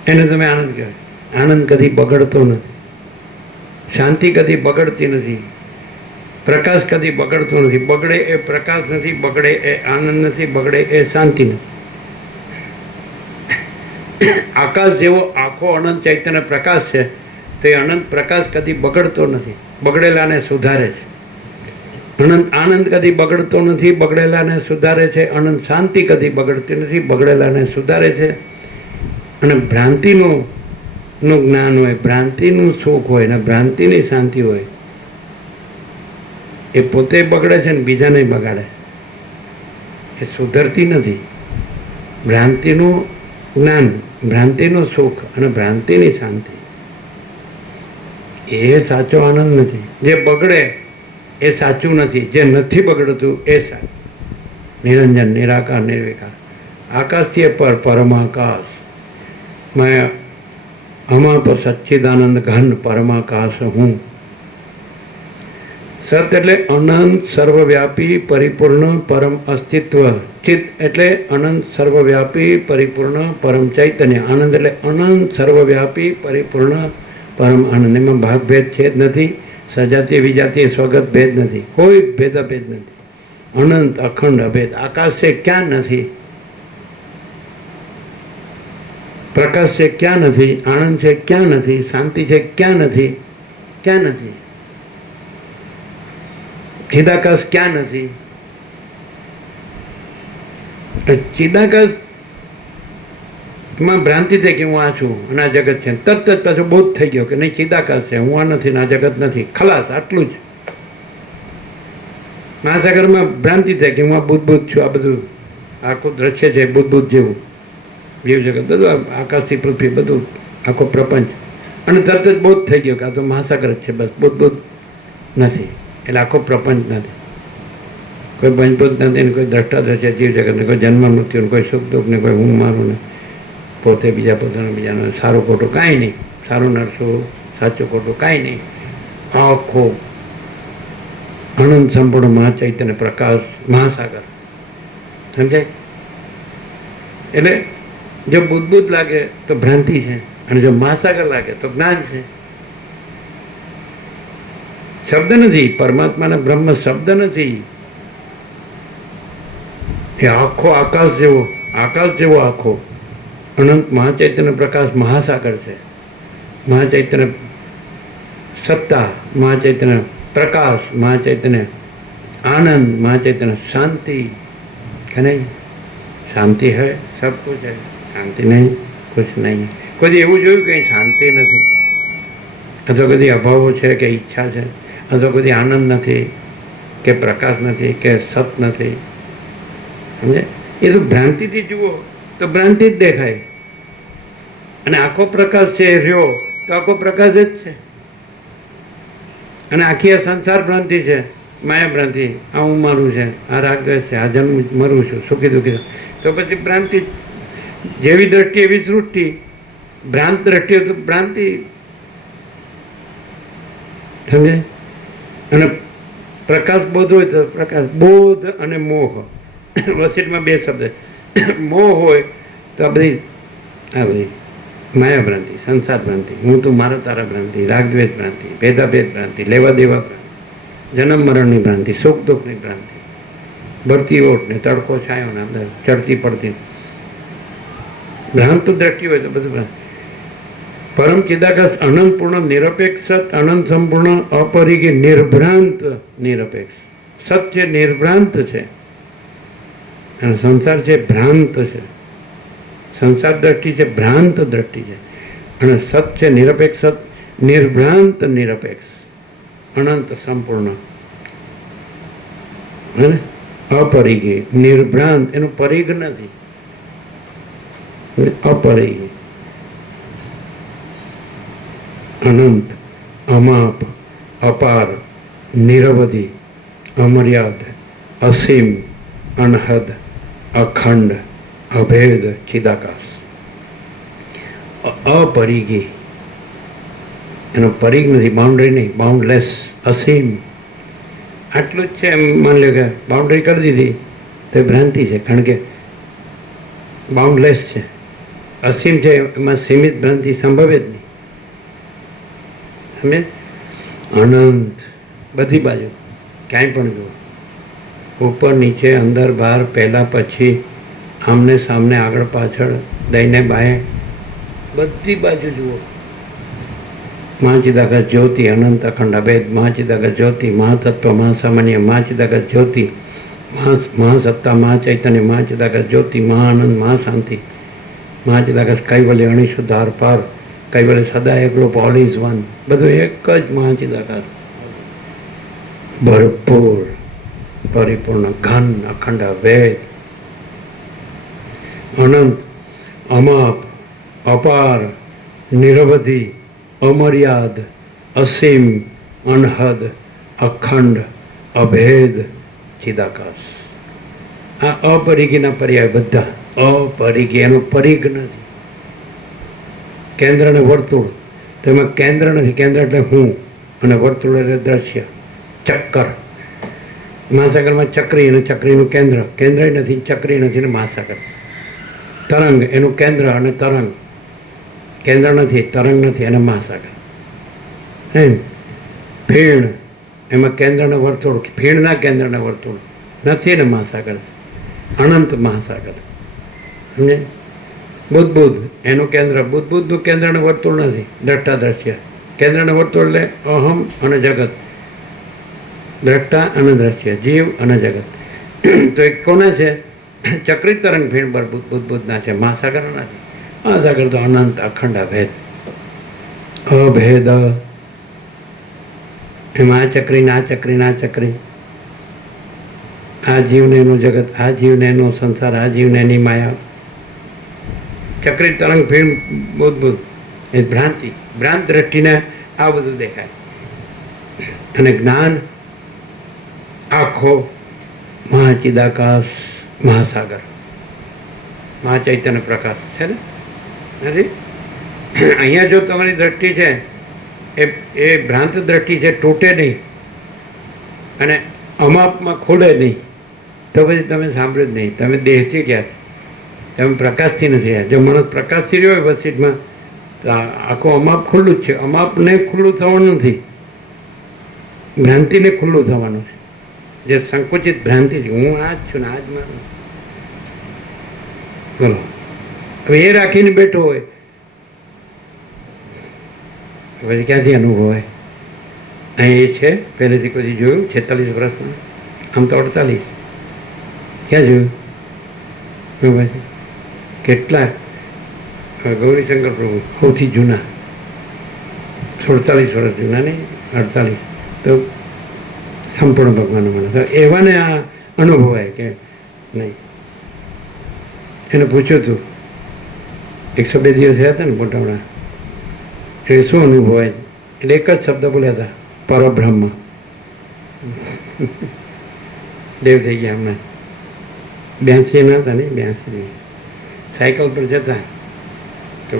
એને તમે આનંદ કહેવાય. આનંદ કદી બગડતો નથી, શાંતિ કદી બગડતી નથી, પ્રકાશ કદી બગડતો નથી. બગડે એ પ્રકાશ નથી, બગડે એ આનંદ નથી, બગડે એ શાંતિ નથી. આકાશ જેવો આખો અનંત ચૈતન્ય પ્રકાશ છે, તો એ અનંત પ્રકાશ કદી બગડતો નથી, બગડેલાને સુધારે છે. અનંત આનંદ કદી બગડતો નથી, બગડેલાને સુધારે છે. અનંત શાંતિ કદી બગડતી નથી, બગડેલાને સુધારે છે. અને ભ્રાંતિનું જ્ઞાન હોય, ભ્રાંતિનું સુખ હોય ને ભ્રાંતિની શાંતિ હોય, એ પોતે બગડે છે ને બીજાને બગાડે, એ સુધરતી નથી. ભ્રાંતિનું જ્ઞાન, ભ્રાંતિનું સુખ અને ભ્રાંતિની શાંતિ, એ સાચો આનંદ નથી. જે બગડે એ સાચું નથી, જે નથી બગડતું એ સાચું. નિરંજન, નિરાકાર, નિર્વિકાર, આકાશથી પર, પરમાકાશ. મેં આમાં તો સચ્ચિદાનંદ ઘન પરમાકાશ હું. સત એટલે અનંત સર્વવ્યાપી પરિપૂર્ણ પરમ અસ્તિત્વ. ચિત્ત એટલે અનંત સર્વવ્યાપી પરિપૂર્ણ પરમ ચૈતન્ય. આનંદ એટલે અનંત સર્વવ્યાપી પરિપૂર્ણ પરમ આનંદ. એમાં ભાગભેદ છે જ નથી, સજાતીય વિજાતીય સ્વગત ભેદ નથી, કોઈ ભેદાભેદ નથી. અનંત અખંડ અભેદ. આકાશ છે ક્યાં નથી, પ્રકાશ છે ક્યાં નથી, આનંદ છે ક્યાં નથી, શાંતિ છે ક્યાં નથી, ક્યાં નથી, ચિદાકાશ ક્યાં નથી. ચિદાકાશ એમાં ભ્રાંતિ થઈ કે હું આ છું અને આ જગત છે. તરત જ પાછો બોધ થઈ ગયો કે નહીં, ચિદાકાશ છે, હું આ નથી ને આ જગત નથી, ખલાસ, આટલું જ. મહાસાગરમાં ભ્રાંતિ થાય કે હું આ બુદ્ધ છું, આ બધું આખું દ્રશ્ય છે બુદ્ધ જેવું, જીવ જગત બધું, આકાશી પૃથ્વી બધું, આખો પ્રપંચ. અને તરત જ બોધ થઈ ગયો કે આ તો મહાસાગર જ છે, બસ બુદ્ધ નથી, એટલે આખો પ્રપંચ નથી, કોઈ પંચભૂત નથી ને કોઈ દ્રષ્ટા દ્રશ્ય જીવ જગત ને કોઈ જન્મ મૃત્યુ ને કોઈ સુખ દુઃખ ને કોઈ હું મારું ને પોતે બીજા પોતાનું બીજાનું સારું ખોટું કાંઈ નહીં, સારું નરસું સાચું ખોટું કાંઈ નહીં, આખો અનંત સંપૂર્ણ મહાચૈતન્ય પ્રકાશ મહાસાગર. સમજાય? એટલે જો બુદ્ધ લાગે તો ભ્રાંતિ છે અને જો મહાસાગર લાગે તો જ્ઞાન છે. શબ્દ નથી, પરમાત્માના બ્રહ્મ શબ્દ નથી, એ આખો આકાશ જેવો આખો અનંત મહાચૈતન્ય પ્રકાશ મહાસાગર છે. મહાચૈતન્ય સત્તા, મહાચૈતન્ય प्रकाश, महाचैतन्य आनंद, महाचैतन्य शांति. है नहीं? शांति है, सब कुछ है, शांति नहीं कुछ नहीं. कोई એવું જોયું કંઈ શાંતિ નથી, અથવા કદી અભાવો છે કે ઈચ્છા છે, અથવા કદી આનંદ નથી કે પ્રકાશ નથી કે સત નથી? સમજે? એ તો ભ્રાંતિથી જુઓ તો ભ્રાંતિ જ દેખાય, અને આખો પ્રકાશ છે એ રહ્યો તો આખો પ્રકાશ જ છે. અને આખી આ સંસાર ભ્રાંતિ છે, માયા ભ્રાંતિ, આ હું મારું છે, આ રાગદ્વેષ છે, આ જન્મ મરું છું, સુખી દુઃખી. તો પછી ભ્રાંતિ, જેવી દ્રષ્ટિ એવી સૃષ્ટિ, ભ્રાંત દ્રષ્ટિ તો ભ્રાંતિ. સમજે? અને પ્રકાશ બોધ હોય તો પ્રકાશ, બોધ અને મોહ, વસીટમાં બે શબ્દ. મોહ હોય તો આ બધી માયા ભ્રાંતિ, સંસાર ભ્રાંતિ, હું તું મારા તારા ભ્રાંતિ, રાગદ્વેષ ભ્રાંતિ, ભેદાભેદ ભ્રાંતિ, લેવા દેવા ભ્રાંતિ, જન્મ મરણની ભ્રાંતિ, સુખ દુઃખની ભ્રાંતિ, ભરતી ઓટ ને તડકો છાયો ને અંદર ચડતી પડતી ભ્રાંત દ્રષ્ટિ હોય તો બધું ભ્રાંતિ. પરમ ચિદાકાશ અનંત પૂર્ણ નિરપેક્ષ સત, અનંત સંપૂર્ણ અપરિગી નિર્ભ્રાંત નિરપેક્ષ. સત છે નિર્ભ્રાંત છે અને સંસાર છે ભ્રાંત છે. સંસાર દ્રષ્ટિ છે ભ્રાંત દ્રષ્ટિ છે અને સત છે નિરપેક્ષ સત, નિર્ભ્રાંત નિરપેક્ષ, અનંત સંપૂર્ણ, હે ને? અપરિગી, નિર્ભ્રાંત, એનું પરિગ નથી, અપરિગી, અનંત, અમાપ, અપાર, નિરવધિ, અમર્યાદ, અસીમ, અનહદ, અખંડ, અભેદ, ચિદાકાશ. અપરિગી, એનો પરિગ નથી, બાઉન્ડ્રી નહીં, બાઉન્ડલેસ, અસીમ. આટલું જ છે. એમ માની લો કે બાઉન્ડ્રી કરી દીધી તો એ ભ્રાંતિ છે, કારણ કે બાઉન્ડલેસ છે. અસીમ છે, એમાં સીમિત ભ્રાંતિ સંભવે જ નહીં. સમજે? અનંત, બધી બાજુ, ક્યાંય પણ જુઓ, ઉપર નીચે, અંદર બહાર, પહેલાં પછી, આમને સામને, આગળ પાછળ, દઈને બાએ, બધી બાજુ જુઓ. મહાચિદાકાશ જ્યોતિ, અનંત અખંડ અભેદ, મહાચિદાકાશ જ્યોતિ, મહાતત્વ, મહાસામાન્ય, મહાચિદાકાશ જ્યોતિ, મહાસત્તા, મહાચૈતન્ય, મહાચિદાકાશ જ્યોતિ, મહાઆનંદ, મહાશાંતિ, મહાચિદાકાશ કૈવલ્ય, અણિશુદ્ધ આરપાર, કૈવલ્ય સદા એકલો, ઓલ ઇઝ વન, બધું એક જ મહાચિદાકાશ, ભરપૂર, પરિપૂર્ણ, ઘન, અખંડ અભેદ, અનંત, અમાપ, અપાર, નિરવધિ, અમર્યાદ, અસીમ, અનહદ, અખંડ, અભેદ, ચિદાકાશ. આ અપરિગીના પર્યાય બધા. અપરિગી, એનો પરિગ નથી. કેન્દ્ર અને વર્તુળ, તો એમાં કેન્દ્ર નથી. કેન્દ્ર એટલે હું અને વર્તુળ એટલે દ્રશ્ય, ચક્કર. મહાસાગરમાં ચક્રી અને ચક્રીનું કેન્દ્ર, કેન્દ્ર નથી, ચક્રી નથી ને મહાસાગર. તરંગ, એનું કેન્દ્ર અને તરંગ, કેન્દ્ર નથી, તરંગ નથી અને મહાસાગર. હે? ફીણ, એમાં કેન્દ્ર ને વર્તુળ, ફીણના કેન્દ્ર ને વર્તુળ નથી ને મહાસાગર, અનંત મહાસાગર. સમજે? બુદ્ધ, એનું કેન્દ્ર, બુદ્ધનું કેન્દ્ર ને વર્તુળ નથી, દ્રષ્ટા દ્રશ્ય. કેન્દ્ર ને વર્તુળ એટલે અહમ અને જગત, દ્રષ્ટા અને દ્રશ્ય, જીવ અને જગત. તો એ કોના છે? ચક્રી તરંગ ફીણ પર બુદ્ધના છે, મહાસાગર નથી. મહાસાગર તો અનંત અખંડ અભેદ અભેદ. એમાં આ ચક્રી ના ચક્રી ના ચક્રી, આ જીવને એનું જગત, આ જીવને એનો સંસાર, આ જીવને એની માયા. ચક્રી તરંગ ફિલ્મ બુદ્ધ બુદ્ધ એ ભ્રાંતિ, ભ્રાંત દ્રષ્ટિને આ બધું દેખાય. અને જ્ઞાન આખો મહાચિદાકાશ મહાસાગર, મહાચૈતન્ય પ્રકાશ છે ને, નથી? અહીંયા જો તમારી દ્રષ્ટિ છે એ ભ્રાંત દ્રષ્ટિ છે, તૂટે નહીં અને અમાપમાં ખોલે નહીં, તો પછી તમે સાંભળ્યું જ નહીં. તમે દેહથી રહ્યા, તમે પ્રકાશથી નથી રહ્યા. જો માણસ પ્રકાશથી રહ્યો હોય વસીટમાં તો આખું અમાપ ખુલ્લું જ છે. અમાપને ખુલ્લું થવાનું નથી, ભ્રાંતિને ખુલ્લું થવાનું છે. જે સંકુચિત ભ્રાંતિ છે, હું આ જ છું ને આ જ મારું. બોલો, હવે એ રાખીને બેઠો હોય પછી ક્યાંથી અનુભવાય? અહીં એ છે પહેલેથી કોઈ જોયું 46 વર્ષમાં, આમ તો 48. ક્યાં જોયું? પછી કેટલા ગૌરીશંકર પ્રભુ સૌથી જૂના, 47 વર્ષ જૂના નહીં, 48. તો સંપૂર્ણ ભગવાનનો માણસ એવાને આ અનુભવાય કે નહીં. એને પૂછ્યું હતું 102 દિવસ થયા હતા ને મોટામણા, એ શું અનુભવાય? એટલે એક જ શબ્દ બોલ્યા હતા, પરબ્રહ્મ. દેવ થઈ ગયા હમણાં 82 ના હતા નહીં, 82. સાયકલ પર જતા તો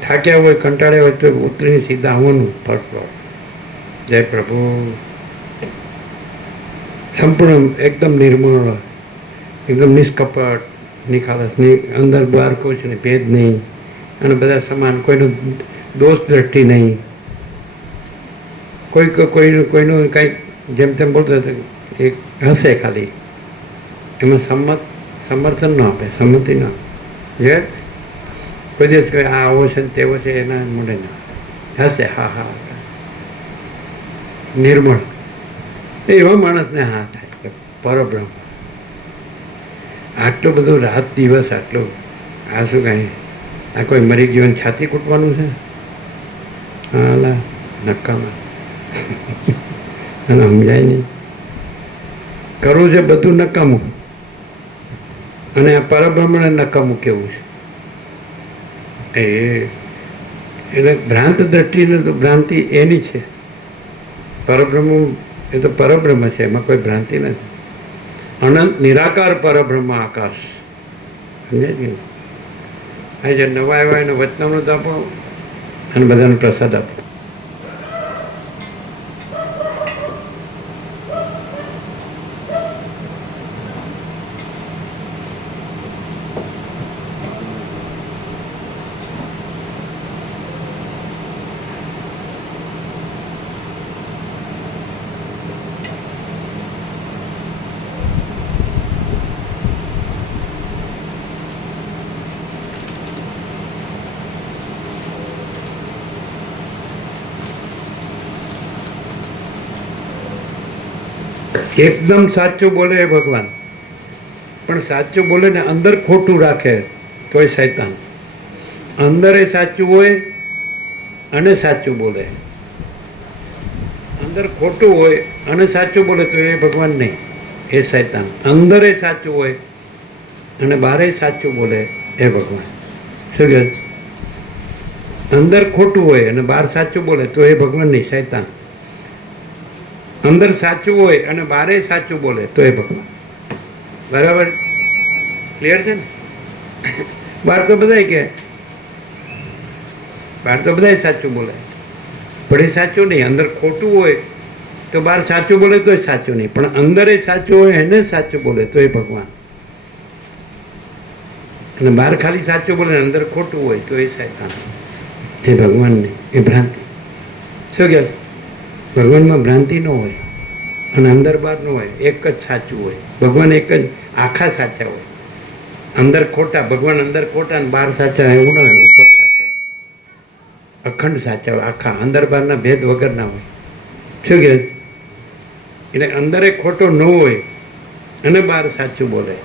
થાક્યા હોય, કંટાળ્યા હોય તો ઉતરીને સીધા આવવાનું ફર્સ્ટ ફ્લોર. જય પ્રભુ. સંપૂર્ણ એકદમ નિર્મળ, એકદમ નિષ્કપટ, નિખાલસ, અંદર બહાર કોઈ છે ને ભેદ નહીં, અને બધા સમાન, કોઈનો દોષ દ્રષ્ટિ નહીં, કોઈનું કંઈક જેમ તેમ બોલતો હતો એક હશે ખાલી, એમાં સમર્થન ન આપે, સંમતિ ન આપે. કોઈ દિવસ કહે આ આવો છે ને તેવો છે, એના મોઢે ના હશે, હા હા, નિર્મળ. એવા માણસને હા થાય કે પરબ્રહ્મ. આટલું બધું રાત દિવસ આટલું, આ શું કાંઈ, આ કોઈ મરી ગયું છાતી કૂટવાનું છે? હા નક્કામાં અને સમજાય નહીં. કરવું છે બધું નકામું, અને આ પરબ્રહ્મને નકામું કેવું છે? એટલે ભ્રાંત દ્રષ્ટિને તો ભ્રાંતિ એની છે. પરબ્રહ્મ એ તો પરબ્રહ્મ છે, એમાં કોઈ ભ્રાંતિ નથી. અનંત નિરાકાર પરબ્રહ્મ આકાશ. સમજાય કે આ જે નવા આવ્યા એને વચનામૃત આપો અને બધાને પ્રસાદ આપો. એકદમ સાચું બોલે એ ભગવાન, પણ સાચું બોલે ને અંદર ખોટું રાખે તોય શૈતાન. અંદર એ સાચું હોય અને સાચું બોલે, અંદર ખોટું હોય અને સાચું બોલે તો એ ભગવાન નહીં, એ શૈતાન. અંદર એ સાચું હોય અને બહારે સાચું બોલે એ ભગવાન. શું કહે? અંદર ખોટું હોય અને બહાર સાચું બોલે તો એ ભગવાન નહીં, શૈતાન. અંદર સાચું હોય અને બહારે સાચું બોલે તો એ ભગવાન. બરાબર? ક્લિયર છે ને? બહાર તો બધાય કે, બહાર તો બધાય સાચું બોલે, પણ એ સાચું નહીં. અંદર ખોટું હોય તો બહાર સાચું બોલે તો એ સાચું નહીં, પણ અંદર એ સાચું હોય એને સાચું બોલે તો એ ભગવાન. અને બહાર ખાલી સાચું બોલે અંદર ખોટું હોય તો એ શૈતાન. એ ભગવાન નહીં, એ ભ્રાંતિ. શું કહે? ભગવાનમાં ભ્રાંતિ ન હોય અને અંદર બહાર ન હોય, એક જ સાચું હોય. ભગવાન એક જ આખા સાચા હોય, અંદર ખોટા. ભગવાન અંદર ખોટા અને બહાર સાચા, એવું ન હોય. ઉપર સાચા, અખંડ સાચા હોય, આખા અંદર બહારના ભેદ વગરના હોય. શું કહે? એટલે અંદર એ ખોટો ન હોય અને બહાર સાચું બોલે.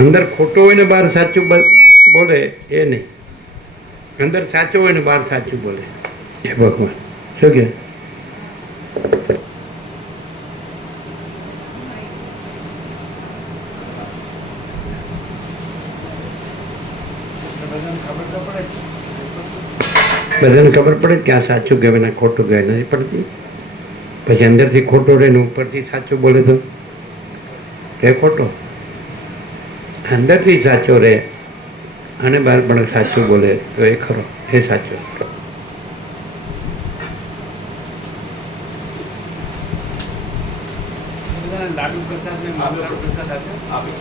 અંદર ખોટો હોય ને બહાર સાચું બોલે એ નહીં. અંદર સાચું હોય ને બહાર સાચું બોલે એ ભગવાન. શું કે બધાને ખબર પડે કે આ સાચું કહેવાય ને ખોટું કહેવાય નથી પડતી. પછી અંદરથી ખોટો રહે ને ઉપરથી સાચું બોલે તો એ ખોટો. અંદરથી સાચો રહે અને બહાર પણ સાચું બોલે તો એ ખરો, એ સાચો. લાડુ પ્રસાદ ને લાડુ પ્રસાદ આપે.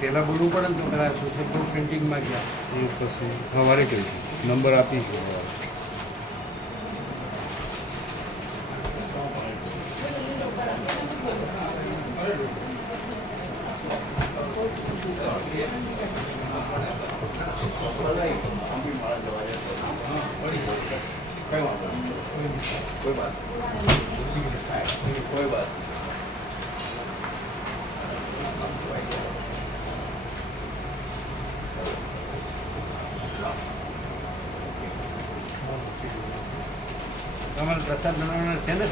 પેલા બોલવું પડે ને તો પેલા સોશિયલ પ્રિન્ટિંગમાં ગયા એ પછી સવારે કરીશું, નંબર આપીશું સવારે. કોઈ વાત તમારે પ્રસાદ બનાવવાના છે ને?